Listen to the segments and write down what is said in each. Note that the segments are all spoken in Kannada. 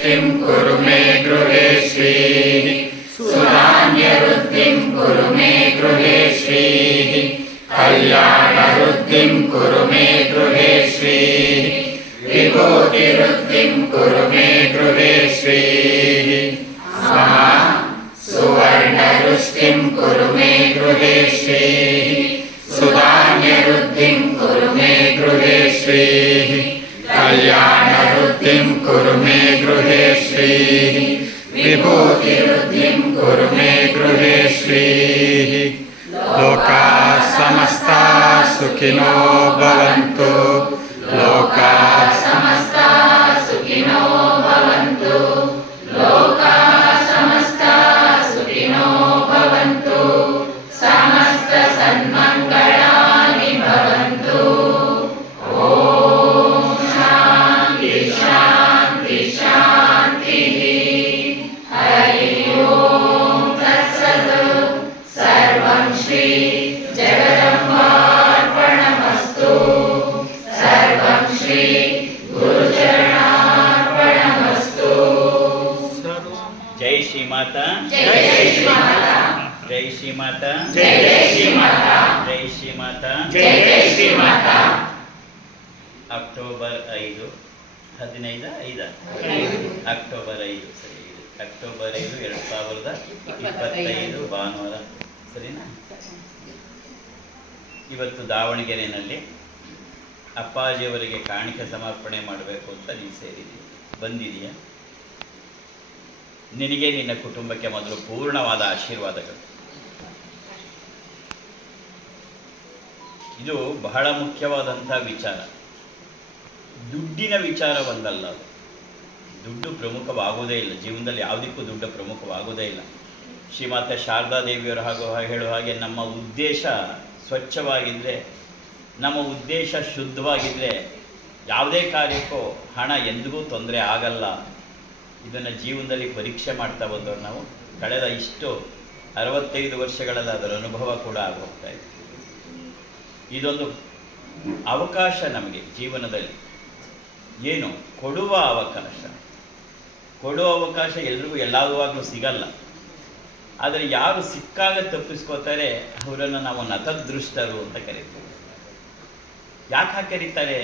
कल्याणवृष्टिं कुरु मे गृहे श्रीः सुधान्यवृद्धिं कुरु मे गृहे श्रीः कल्याणवृद्धिं कुरु मे गृहे श्रीः विभूतिवृद्धिं कुरु मे गृहे श्रीः सुवर्णवृष्टिं कुरु मे गृहे श्रीः सुधान्यवृद्धिं कुरु मे गृहे श्रीः कल्याणवृद्धिं कुरु मे गृहे श्रीः विभूतिवृद्धिं कुरु मे गृहे श्रीः लोकाः समस्ताः सुखिनो भवन्तु लोकाः समस्ताः सुखिनो भवन्तु लोकाः समस्ताः सुखिनो भवन्तु समस्त सन्मङ्गलानि भवन्तु ॐ शान्ति शान्ति शान्तिः हरि ओं तत्सत् सर्वं श्री जगदम्बार्पणमस्तु सर्वं श्री गुरुचरणार्पणमस्तु। जय श्री माता जय श्री माता जय श्री माता जय श्री माता जय श्री माता जय श्री माता। ಅಕ್ಟೋಬರ್ 5 ಅಕ್ಟೋಬರ್ 5 ಸರಿ ಅಕ್ಟೋಬರ್ 5 2025 ಭಾನುವಾರ ಸರಿನಾ. ಇವತ್ತು ದಾವಣಗೆರೆಯಲ್ಲಿ ಅಪ್ಪಾಜಿಯವರಿಗೆ ಕಾಣಿಕೆ ಸಮರ್ಪಣೆ ಮಾಡಬೇಕು ಅಂತ ನೀನು ಬಂದಿದೆಯಾ. ನಿನಗೆ ನಿನ್ನ ಕುಟುಂಬಕ್ಕೆ ಮೊದಲು ಪೂರ್ಣವಾದ ಆಶೀರ್ವಾದಗಳು. ಇದು ಬಹಳ ಮುಖ್ಯವಾದಂಥ ವಿಚಾರ. ದುಡ್ಡಿನ ವಿಚಾರವೊಂದಲ್ಲ ಅದು. ದುಡ್ಡು ಪ್ರಮುಖವಾಗುವುದೇ ಇಲ್ಲ ಜೀವನದಲ್ಲಿ, ಯಾವುದಕ್ಕೂ ದುಡ್ಡು ಪ್ರಮುಖವಾಗುವುದೇ ಇಲ್ಲ. ಶ್ರೀಮಾತೆ ಶಾರದಾ ದೇವಿಯವರು ಹೇಳುವ ಹಾಗೆ ನಮ್ಮ ಉದ್ದೇಶ ಸ್ವಚ್ಛವಾಗಿದ್ದರೆ, ನಮ್ಮ ಉದ್ದೇಶ ಶುದ್ಧವಾಗಿದ್ದರೆ ಯಾವುದೇ ಕಾರ್ಯಕ್ಕೂ ಹಣ ಎಂದಿಗೂ ತೊಂದರೆ ಆಗಲ್ಲ. ಇದನ್ನು ಜೀವನದಲ್ಲಿ ಪರೀಕ್ಷೆ ಮಾಡ್ತಾ ಬಂದವರು ನಾವು. ಕಳೆದ 65 ವರ್ಷಗಳಲ್ಲಿ ಅದರ ಅನುಭವ ಕೂಡ ಆಗೋಗ್ತಾ ಇದೆ. ಇದೊಂದು ಅವಕಾಶ ನಮಗೆ ಜೀವನದಲ್ಲಿ, ಏನು ಕೊಡುವ ಅವಕಾಶ ಎಲ್ರಿಗೂ ಎಲ್ಲಾವಾಗಲೂ ಸಿಗಲ್ಲ. ಆದರೆ ಯಾರು ಸಿಕ್ಕಾಗ ತಪ್ಪಿಸ್ಕೋತಾರೆ ಅವರನ್ನು ನಾವು ನತದೃಷ್ಟರು ಅಂತ ಕರೀತೀವಿ. ಯಾಕೆ ಕರೀತಾರೆ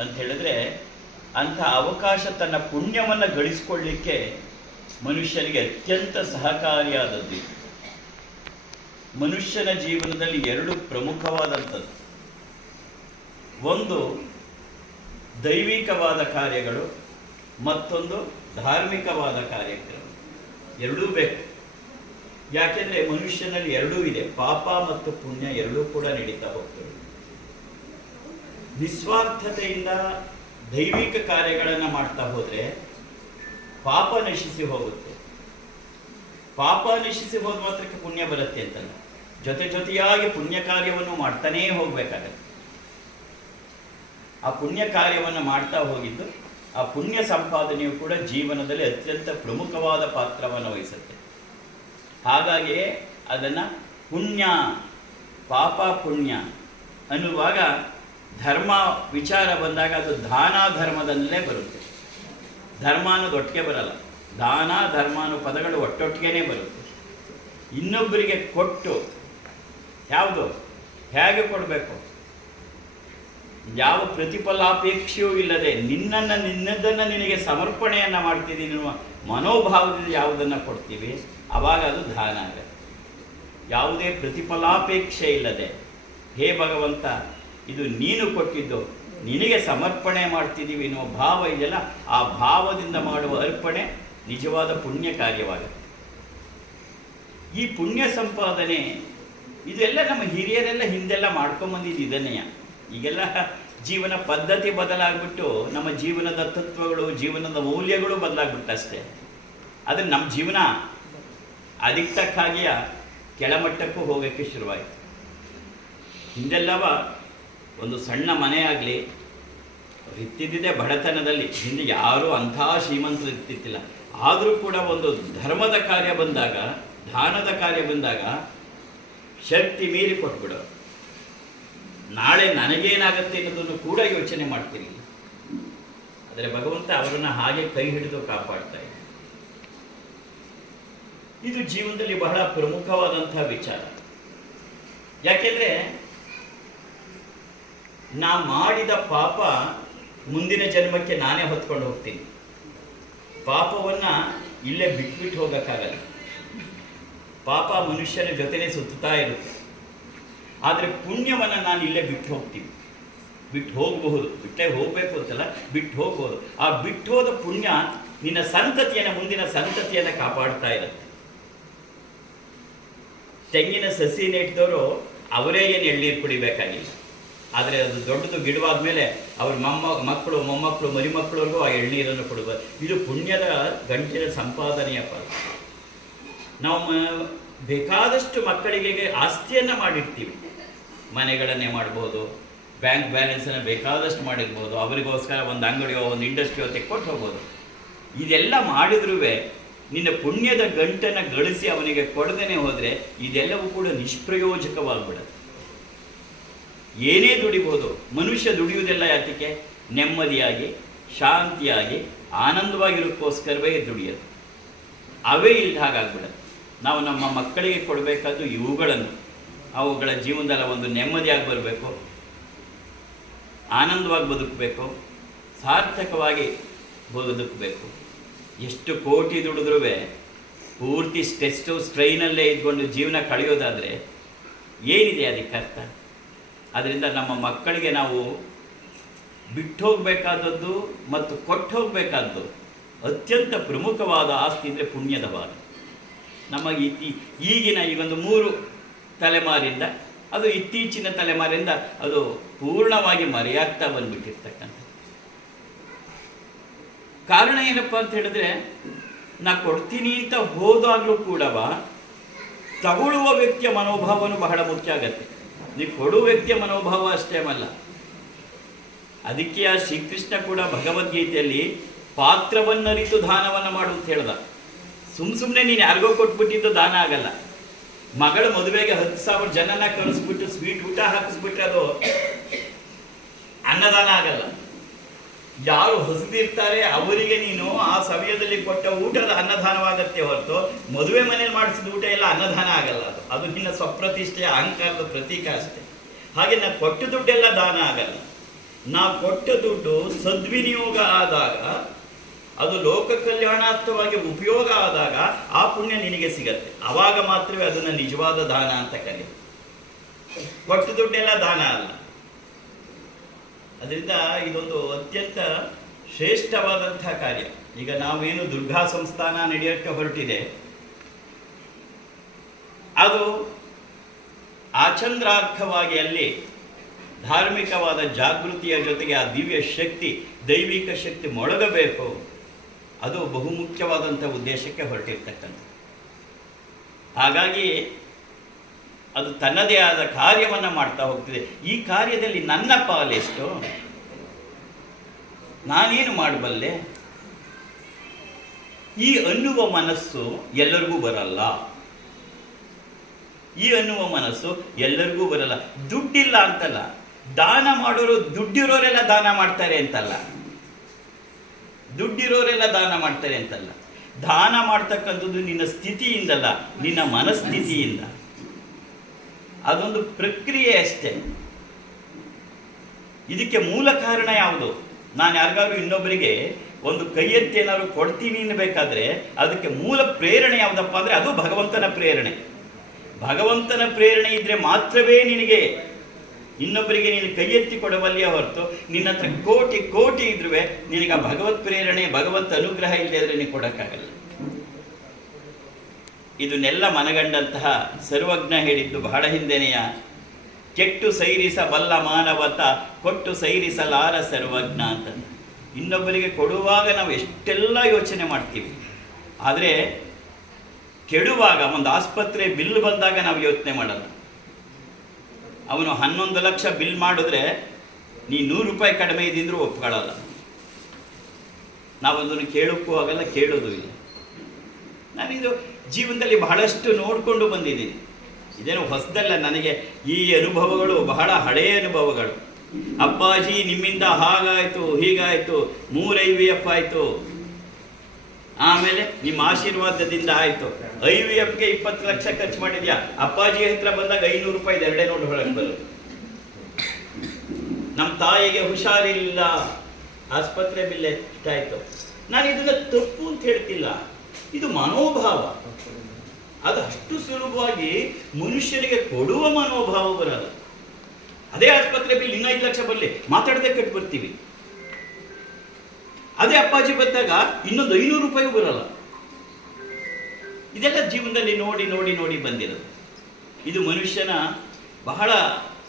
ಅಂತ ಹೇಳಿದ್ರೆ, ಅಂಥ ಅವಕಾಶ ತನ್ನ ಪುಣ್ಯವನ್ನು ಗಳಿಸ್ಕೊಳ್ಳಿಕ್ಕೆ ಮನುಷ್ಯನಿಗೆ ಅತ್ಯಂತ ಸಹಕಾರಿಯಾದದ್ದು. ಮನುಷ್ಯನ ಜೀವನದಲ್ಲಿ 2 ಪ್ರಮುಖವಾದಂಥದ್ದು. ಒಂದು ದೈವಿಕವಾದ ಕಾರ್ಯಗಳು, ಮತ್ತೊಂದು ಧಾರ್ಮಿಕವಾದ ಕಾರ್ಯಕ್ರಮ. ಎರಡೂ ಬೇಕು. ಯಾಕೆಂದರೆ ಮನುಷ್ಯನಲ್ಲಿ ಎರಡೂ ಇದೆ, ಪಾಪ ಮತ್ತು ಪುಣ್ಯ ಎರಡೂ ಕೂಡ ನಡೀತಾ ಹೋಗ್ತವೆ. ನಿಸ್ವಾರ್ಥತೆಯಿಂದ ದೈವಿಕ ಕಾರ್ಯಗಳನ್ನು ಮಾಡ್ತಾ ಹೋದರೆ ಪಾಪ ನಶಿಸಿ ಹೋಗುತ್ತೆ. ಪಾಪ ನಶಿಸಿ ಹೋದ ಮಾತ್ರಕ್ಕೆ ಪುಣ್ಯ ಬರುತ್ತೆ ಅಂತಲ್ಲ, ಜೊತೆಯಾಗಿ ಪುಣ್ಯ ಕಾರ್ಯವನ್ನು ಮಾಡ್ತಾನೇ ಹೋಗಬೇಕಾಗತ್ತೆ. ಆ ಪುಣ್ಯ ಕಾರ್ಯವನ್ನು ಮಾಡ್ತಾ ಹೋಗಿದ್ದು, ಆ ಪುಣ್ಯ ಸಂಪಾದನೆಯು ಕೂಡ ಜೀವನದಲ್ಲಿ ಅತ್ಯಂತ ಪ್ರಮುಖವಾದ ಪಾತ್ರವನ್ನು ವಹಿಸುತ್ತೆ. ಹಾಗಾಗಿಯೇ ಅದನ್ನು ಪುಣ್ಯ, ಪಾಪ ಪುಣ್ಯ ಅನ್ನುವಾಗ ಧರ್ಮ ವಿಚಾರ ಬಂದಾಗ ಅದು ದಾನ ಧರ್ಮದಲ್ಲೇ ಬರುತ್ತೆ. ಧರ್ಮ ಅನ್ನೋದು ಒಟ್ಟಿಗೆ ಬರಲ್ಲ, ದಾನ ಧರ್ಮ ಅನ್ನೋ ಪದಗಳು ಒಟ್ಟೊಟ್ಟಿಗೆ ಬರುತ್ತೆ. ಇನ್ನೊಬ್ಬರಿಗೆ ಕೊಟ್ಟು ಯಾವುದು ಹೇಗೆ ಕೊಡಬೇಕು, ಯಾವ ಪ್ರತಿಫಲಾಪೇಕ್ಷೆಯೂ ಇಲ್ಲದೆ ನಿನ್ನದನ್ನು ನಿನಗೆ ಸಮರ್ಪಣೆಯನ್ನು ಮಾಡ್ತಿದ್ದೀನಿ ಎನ್ನುವ ಮನೋಭಾವದಿಂದ ಯಾವುದನ್ನು ಕೊಡ್ತೀವಿ ಆವಾಗ ಅದು ದಾನ ಆಗುತ್ತೆ. ಯಾವುದೇ ಪ್ರತಿಫಲಾಪೇಕ್ಷೆ ಇಲ್ಲದೆ, ಹೇ ಭಗವಂತ ಇದು ನೀನು ಕೊಟ್ಟಿದ್ದು, ನಿನಗೆ ಸಮರ್ಪಣೆ ಮಾಡ್ತಿದ್ದೀವಿ ಎನ್ನುವ ಭಾವ ಇದೆಯಲ್ಲ, ಆ ಭಾವದಿಂದ ಮಾಡುವ ಅರ್ಪಣೆ ನಿಜವಾದ ಪುಣ್ಯ ಕಾರ್ಯವಾಗುತ್ತೆ. ಈ ಪುಣ್ಯ ಸಂಪಾದನೆ ಇದೆಲ್ಲ ನಮ್ಮ ಹಿರಿಯರೆಲ್ಲ ಹಿಂದೆಲ್ಲ ಮಾಡ್ಕೊಂಬಂದಿದ್ದು ಇದನ್ನೆಯ. ಈಗೆಲ್ಲ ಜೀವನ ಪದ್ಧತಿ ಬದಲಾಗ್ಬಿಟ್ಟು ನಮ್ಮ ಜೀವನದ ತತ್ವಗಳು, ಜೀವನದ ಮೌಲ್ಯಗಳು ಬದಲಾಗ್ಬಿಟ್ಟಷ್ಟೇ. ಆದರೆ ನಮ್ಮ ಜೀವನ ಅದಕ್ಕೆ ತಕ್ಕ ಹಾಗೆಯ ಕೆಳಮಟ್ಟಕ್ಕೂ ಹೋಗೋಕ್ಕೆ ಶುರುವಾಯಿತು. ಹಿಂದೆಲ್ಲವ ಒಂದು ಸಣ್ಣ ಮನೆ ಆಗಲಿ ಇರ್ತಿದ್ದಿದೆ ಬಡತನದಲ್ಲಿ. ಹಿಂದೆ ಯಾರೂ ಅಂಥ ಶ್ರೀಮಂತರು ಇರ್ತಿತ್ತಿಲ್ಲ. ಆದರೂ ಕೂಡ ಒಂದು ಧರ್ಮದ ಕಾರ್ಯ ಬಂದಾಗ, ದಾನದ ಕಾರ್ಯ ಬಂದಾಗ ಶಕ್ತಿ ಮೀರಿ ಕೊಟ್ಬಿಡೋ. ನಾಳೆ ನನಗೇನಾಗತ್ತೆ ಅನ್ನೋದನ್ನು ಕೂಡ ಯೋಚನೆ ಮಾಡ್ತೀನಿ. ಆದರೆ ಭಗವಂತ ಅವರನ್ನು ಹಾಗೆ ಕೈ ಹಿಡಿದು ಕಾಪಾಡ್ತಾ ಇದ್ದ. ಇದು ಜೀವನದಲ್ಲಿ ಬಹಳ ಪ್ರಮುಖವಾದಂತಹ ವಿಚಾರ. ಯಾಕೆಂದ್ರೆ ನಾ ಮಾಡಿದ ಪಾಪ ಮುಂದಿನ ಜನ್ಮಕ್ಕೆ ನಾನೇ ಹೊತ್ಕೊಂಡು ಹೋಗ್ತೀನಿ. ಪಾಪವನ್ನ ಇಲ್ಲೇ ಬಿಟ್ಬಿಟ್ಟು ಹೋಗಕ್ಕಾಗಲ್ಲ. ಪಾಪ ಮನುಷ್ಯನ ಜೊತೆನೆ ಸುತ್ತಾ ಇರುತ್ತೆ. ಆದರೆ ಪುಣ್ಯವನ್ನು ನಾನು ಇಲ್ಲೇ ಬಿಟ್ಟು ಹೋಗ್ತೀನಿ. ಬಿಟ್ಟು ಹೋಗಬಹುದು, ಬಿಟ್ಟೇ ಹೋಗ್ಬೇಕು ಅಂತಲ್ಲ, ಬಿಟ್ಟು ಹೋಗ್ಬೋದು. ಆ ಬಿಟ್ಟು ಹೋದ ಪುಣ್ಯ ನಿನ್ನ ಸಂತತಿಯನ್ನು, ಮುಂದಿನ ಸಂತತಿಯನ್ನು ಕಾಪಾಡ್ತಾ ಇರುತ್ತೆ. ತೆಂಗಿನ ಸಸಿ ನೆಟ್ಟಿದವರು ಅವರೇ ಏನು ಎಳ್ನೀರು ಕುಡಿಬೇಕಾಗಿಲ್ಲ. ಆದರೆ ಅದು ದೊಡ್ಡದು ಗಿಡವಾದ ಮೇಲೆ ಅವ್ರ ಮಕ್ಕಳು, ಮೊಮ್ಮಕ್ಕಳು, ಮರಿಮಕ್ಕಳಿಗೂ ಆ ಎಳ್ನೀರನ್ನು ಕೊಡಬಹುದು. ಇದು ಪುಣ್ಯದ ಗಂಟಿನ ಸಂಪಾದನೆಯ ಫಲ. ನಾವು ಬೇಕಾದಷ್ಟು ಮಕ್ಕಳಿಗೆ ಆಸ್ತಿಯನ್ನು ಮಾಡಿರ್ತೀವಿ. ಮನೆಗಳನ್ನೇ ಮಾಡ್ಬೋದು, ಬ್ಯಾಂಕ್ ಬ್ಯಾಲೆನ್ಸನ್ನು ಬೇಕಾದಷ್ಟು ಮಾಡಿರ್ಬೋದು, ಅವರಿಗೋಸ್ಕರ ಒಂದು ಅಂಗಡಿಯೋ ಒಂದು ಇಂಡಸ್ಟ್ರಿಯೋ ತೆಕ್ಕೊಟ್ಟು ಹೋಗ್ಬೋದು. ಇದೆಲ್ಲ ಮಾಡಿದ್ರೂ ನಿನ್ನ ಪುಣ್ಯದ ಗಂಟನ್ನು ಗಳಿಸಿ ಅವನಿಗೆ ಕೊಡದೇನೆ ಹೋದರೆ ಇದೆಲ್ಲವೂ ಕೂಡ ನಿಷ್ಪ್ರಯೋಜಕವಾಗ್ಬಿಡುತ್ತೆ. ಏನೇ ದುಡಿಬೋದು, ಮನುಷ್ಯ ದುಡಿಯುವುದೆಲ್ಲ ಯಾತಕ್ಕೆ? ನೆಮ್ಮದಿಯಾಗಿ, ಶಾಂತಿಯಾಗಿ, ಆನಂದವಾಗಿರೋಕ್ಕೋಸ್ಕರವೇ ದುಡಿಯೋದು. ಅವೇ ಇಲ್ಲದ ಹಾಗಾಗ್ಬಿಡುತ್ತೆ. ನಾವು ನಮ್ಮ ಮಕ್ಕಳಿಗೆ ಕೊಡಬೇಕಾದ್ದು ಇವುಗಳನ್ನು. ಅವುಗಳ ಜೀವನದಲ್ಲ ಒಂದು ನೆಮ್ಮದಿಯಾಗಿ ಬರಬೇಕು, ಆನಂದವಾಗಿ ಬದುಕಬೇಕು, ಸಾರ್ಥಕವಾಗಿ ಬದುಕಬೇಕು. ಎಷ್ಟು ಕೋಟಿ ದುಡಿದ್ರೂ ಪೂರ್ತಿ ಸ್ಟ್ರೆಸ್ಟು ಸ್ಟ್ರೈನಲ್ಲೇ ಇದ್ಕೊಂಡು ಜೀವನ ಕಳೆಯೋದಾದರೆ ಏನಿದೆ ಅದಕ್ಕೆ ಅರ್ಥ? ಅದರಿಂದ ನಮ್ಮ ಮಕ್ಕಳಿಗೆ ನಾವು ಬಿಟ್ಟು ಹೋಗಬೇಕಾದದ್ದು ಮತ್ತು ಕೊಟ್ಟು ಹೋಗಬೇಕಾದ್ದು ಅತ್ಯಂತ ಪ್ರಮುಖವಾದ ಆಸ್ತಿ ಅಂದರೆ ಪುಣ್ಯದ ಭಾಗ. ನಮಗೆ ಈಗಿನ ಈ ಒಂದು 3 ತಲೆಮಾರಿಂದ, ಅದು ಇತ್ತೀಚಿನ ತಲೆಮಾರಿಂದ ಅದು ಪೂರ್ಣವಾಗಿ ಮರೆಯಾಗ್ತಾ ಬಂದ್ಬಿಟ್ಟಿರ್ತಕ್ಕಂಥ ಕಾರಣ ಏನಪ್ಪ ಅಂತ ಹೇಳಿದ್ರೆ, ನಾ ಕೊಡ್ತೀನಿ ಅಂತ ಹೋದಾಗಲೂ ಕೂಡ ತಗೊಳ್ಳುವ ವ್ಯಕ್ತಿಯ ಮನೋಭಾವನೂ ಬಹಳ ಮುಖ್ಯ ಆಗತ್ತೆ. ನೀವು ಕೊಡುವ ವ್ಯಕ್ತಿಯ ಮನೋಭಾವ ಅಷ್ಟೇ ಅಲ್ಲ. ಅದಕ್ಕೆ ಆ ಶ್ರೀಕೃಷ್ಣ ಕೂಡ ಭಗವದ್ಗೀತೆಯಲ್ಲಿ ಪಾತ್ರವನ್ನರಿತು ದಾನವನ್ನು ಮಾಡು ಅಂತ ಹೇಳ್ದ. ಸುಮ್ಮನೆ ನೀನು ಯಾರಿಗೋ ಕೊಟ್ಬಿಟ್ಟಿದ್ದು ದಾನ ಆಗಲ್ಲ. ಮಗಳ ಮದುವೆಗೆ 10,000 ಜನನ ಕಳಿಸ್ಬಿಟ್ಟು ಸ್ವೀಟ್ ಊಟ ಹಾಕಿಸ್ಬಿಟ್ರೆ ಅದು ಅನ್ನದಾನ ಆಗಲ್ಲ. ಯಾರು ಹಸಿದಿರ್ತಾರೆ ಅವರಿಗೆ ನೀನು ಆ ಸಮಯದಲ್ಲಿ ಕೊಟ್ಟ ಊಟದ ಅನ್ನದಾನವಾಗತ್ತೆ ಹೊರತು ಮದುವೆ ಮನೇಲಿ ಮಾಡಿಸಿದ ಊಟ ಎಲ್ಲ ಅನ್ನದಾನ ಆಗಲ್ಲ. ಅದು ನಿನ್ನ ಸ್ವಪ್ರತಿಷ್ಠೆಯ ಅಹಂಕಾರದ ಪ್ರತೀಕ ಅಷ್ಟೇ. ಹಾಗೆ ನಾ ಕೊಟ್ಟ ದುಡ್ಡೆಲ್ಲ ದಾನ ಆಗಲ್ಲ. ನಾ ಕೊಟ್ಟ ದುಡ್ಡು ಸದ್ವಿನಿಯೋಗ ಆದಾಗ, ಅದು ಲೋಕ ಕಲ್ಯಾಣಾರ್ಥವಾಗಿ ಉಪಯೋಗ ಆದಾಗ ಆ ಪುಣ್ಯ ನಿನಗೆ ಸಿಗತ್ತೆ. ಆವಾಗ ಮಾತ್ರವೇ ಅದನ್ನು ನಿಜವಾದ ದಾನ ಅಂತ ಕರೆಯುತ್ತೆ. ಕೊಟ್ಟ ದುಡ್ಡೆಲ್ಲ ದಾನ ಅಲ್ಲ. ಅದರಿಂದ ಇದೊಂದು ಅತ್ಯಂತ ಶ್ರೇಷ್ಠವಾದಂಥ ಕಾರ್ಯ. ಈಗ ನಾವೇನು ದುರ್ಗಾ ಸಂಸ್ಥಾನ ನಡೆಯೋಕ್ಕೆ ಹೊರಟಿದೆ, ಅದು ಆಚಂದ್ರಾರ್ಥವಾಗಿ ಅಲ್ಲಿ ಧಾರ್ಮಿಕವಾದ ಜಾಗೃತಿಯ ಜೊತೆಗೆ ಆ ದಿವ್ಯ ಶಕ್ತಿ, ದೈವಿಕ ಶಕ್ತಿ ಮೊಳಗಬೇಕು. ಅದು ಬಹುಮುಖ್ಯವಾದಂಥ ಉದ್ದೇಶಕ್ಕೆ ಹೊರಟಿರ್ತಕ್ಕಂಥ. ಹಾಗಾಗಿ ಅದು ತನ್ನದೇ ಆದ ಕಾರ್ಯವನ್ನು ಮಾಡ್ತಾ ಹೋಗ್ತಿದೆ. ಈ ಕಾರ್ಯದಲ್ಲಿ ನನ್ನ ಪಾಲೆಷ್ಟು? ನಾನೇನು ಮಾಡಬಲ್ಲೆ? ಈ ಅನ್ನುವ ಮನಸ್ಸು ಎಲ್ಲರಿಗೂ ಬರಲ್ಲ. ಈ ಅನ್ನುವ ಮನಸ್ಸು ಎಲ್ಲರಿಗೂ ಬರಲ್ಲ. ದುಡ್ಡಿಲ್ಲ ಅಂತಲ್ಲ, ದಾನ ಮಾಡೋರು ದುಡ್ಡಿರೋರೆಲ್ಲ ದಾನ ಮಾಡ್ತಾರೆ ಅಂತಲ್ಲ, ದುಡ್ಡಿರೋರೆಲ್ಲ ದಾನ ಮಾಡ್ತಾರೆ ಅಂತಲ್ಲ. ದಾನ ಮಾಡ್ತಕ್ಕಂಥದ್ದು ನಿನ್ನ ಸ್ಥಿತಿಯಿಂದಲ್ಲ, ನಿನ್ನ ಮನಸ್ಥಿತಿಯಿಂದ. ಅದೊಂದು ಪ್ರಕ್ರಿಯೆ ಅಷ್ಟೇ. ಇದಕ್ಕೆ ಮೂಲ ಕಾರಣ ಯಾವುದು? ನಾನು ಯಾರಿಗಾದ್ರು ಇನ್ನೊಬ್ಬರಿಗೆ ಒಂದು ಕೈ ಎತ್ತಿ ಏನಾದ್ರು ಕೊಡ್ತೀನಿ ಅನ್ನಬೇಕಾದ್ರೆ ಅದಕ್ಕೆ ಮೂಲ ಪ್ರೇರಣೆ ಯಾವುದಪ್ಪ ಅಂದರೆ ಅದು ಭಗವಂತನ ಪ್ರೇರಣೆ. ಭಗವಂತನ ಪ್ರೇರಣೆ ಇದ್ದರೆ ಮಾತ್ರವೇ ನಿನಗೆ ಇನ್ನೊಬ್ಬರಿಗೆ ನೀನು ಕೈ ಎತ್ತಿ ಕೊಡಬಲ್ಲಿಯ ಹೊರತು ನಿನ್ನ ಹತ್ರ ಕೋಟಿ ಕೋಟಿ ಇದ್ರೂ ನಿನಗೆ ಭಗವತ್ ಪ್ರೇರಣೆ, ಭಗವಂತ ಅನುಗ್ರಹ ಇಲ್ಲದೆ ಆದರೆ ನೀನು ಕೊಡೋಕ್ಕಾಗಲ್ಲ. ಇದನ್ನೆಲ್ಲ ಮನಗಂಡಂತಹ ಸರ್ವಜ್ಞ ಹೇಳಿದ್ದು ಬಹಳ ಹಿಂದೆನೆಯ, ಕೆಟ್ಟು ಸೈರಿಸಬಲ್ಲ ಮಾನವತ ಕೊಟ್ಟು ಸೈರಿಸಲಾರ ಸರ್ವಜ್ಞ ಅಂತ. ಇನ್ನೊಬ್ಬರಿಗೆ ಕೊಡುವಾಗ ನಾವು ಎಷ್ಟೆಲ್ಲ ಯೋಚನೆ ಮಾಡ್ತೀವಿ, ಆದರೆ ಕೆಡುವಾಗ, ಒಂದು ಆಸ್ಪತ್ರೆ ಬಿಲ್ ಬಂದಾಗ ನಾವು ಯೋಚನೆ ಮಾಡಲ್ಲ. ಅವನು 11 ಲಕ್ಷ ಬಿಲ್ ಮಾಡಿದ್ರೆ ನೀ 100 ರೂಪಾಯಿ ಕಡಿಮೆ ಇದ್ದಿದ್ರೂ ಒಪ್ಕೊಳ್ಳಲ್ಲ. ನಾವೊಂದನ್ನು ಕೇಳೋಕ್ಕೂ ಆಗಲ್ಲ, ಕೇಳೋದು ಇಲ್ಲ. ನಾನಿದು ಜೀವನದಲ್ಲಿ ಬಹಳಷ್ಟು ನೋಡಿಕೊಂಡು ಬಂದಿದ್ದೀನಿ. ಇದೇನು ಹೊಸದಲ್ಲ ನನಗೆ. ಈ ಅನುಭವಗಳು ಬಹಳ ಹಳೆಯ ಅನುಭವಗಳು. ಅಪ್ಪಾಜಿ ನಿಮ್ಮಿಂದ ಹಾಗಾಯ್ತು ಹೀಗಾಯ್ತು, 3 IVF ಆಯ್ತು, ಆಮೇಲೆ ನಿಮ್ಮ ಆಶೀರ್ವಾದದಿಂದ ಆಯ್ತು. IVFಗೆ 20 ಲಕ್ಷ ಖರ್ಚು ಮಾಡಿದ್ಯಾ, ಅಪ್ಪಾಜಿ ಹತ್ರ ಬಂದಾಗ 500 ರೂಪಾಯಿ 2 ನೋಟ್ ಹೊರಗೆ ಬರೋದು. ನಮ್ಮ ತಾಯಿಗೆ ಹುಷಾರಿಲ್ಲ, ಆಸ್ಪತ್ರೆ ಬಿಲ್ ಎಷ್ಟಾಯ್ತು. ನಾನು ಇದನ್ನ ತಪ್ಪು ಅಂತ ಹೇಳ್ತಿಲ್ಲ, ಇದು ಮನೋಭಾವ. ಅದು ಅಷ್ಟು ಸುಲಭವಾಗಿ ಮನುಷ್ಯನಿಗೆ ಕೊಡುವ ಮನೋಭಾವ ಬರಲ್ಲ. ಅದೇ ಆಸ್ಪತ್ರೆ ಬಿಲ್ ಇನ್ನೂ 5 ಲಕ್ಷ ಬರಲಿ, ಮಾತಾಡದೆ ಕಟ್ಟಿ ಬರ್ತೀವಿ. ಅದೇ ಅಪ್ಪಾಜಿ ಬಂದಾಗ ಇನ್ನೊಂದು 500 ರೂಪಾಯಿ ಬರಲ್ಲ. ಇದೆಲ್ಲ ಜೀವನದಲ್ಲಿ ನೋಡಿ ನೋಡಿ ನೋಡಿ ಬಂದಿರೋದು. ಇದು ಮನುಷ್ಯನ ಬಹಳ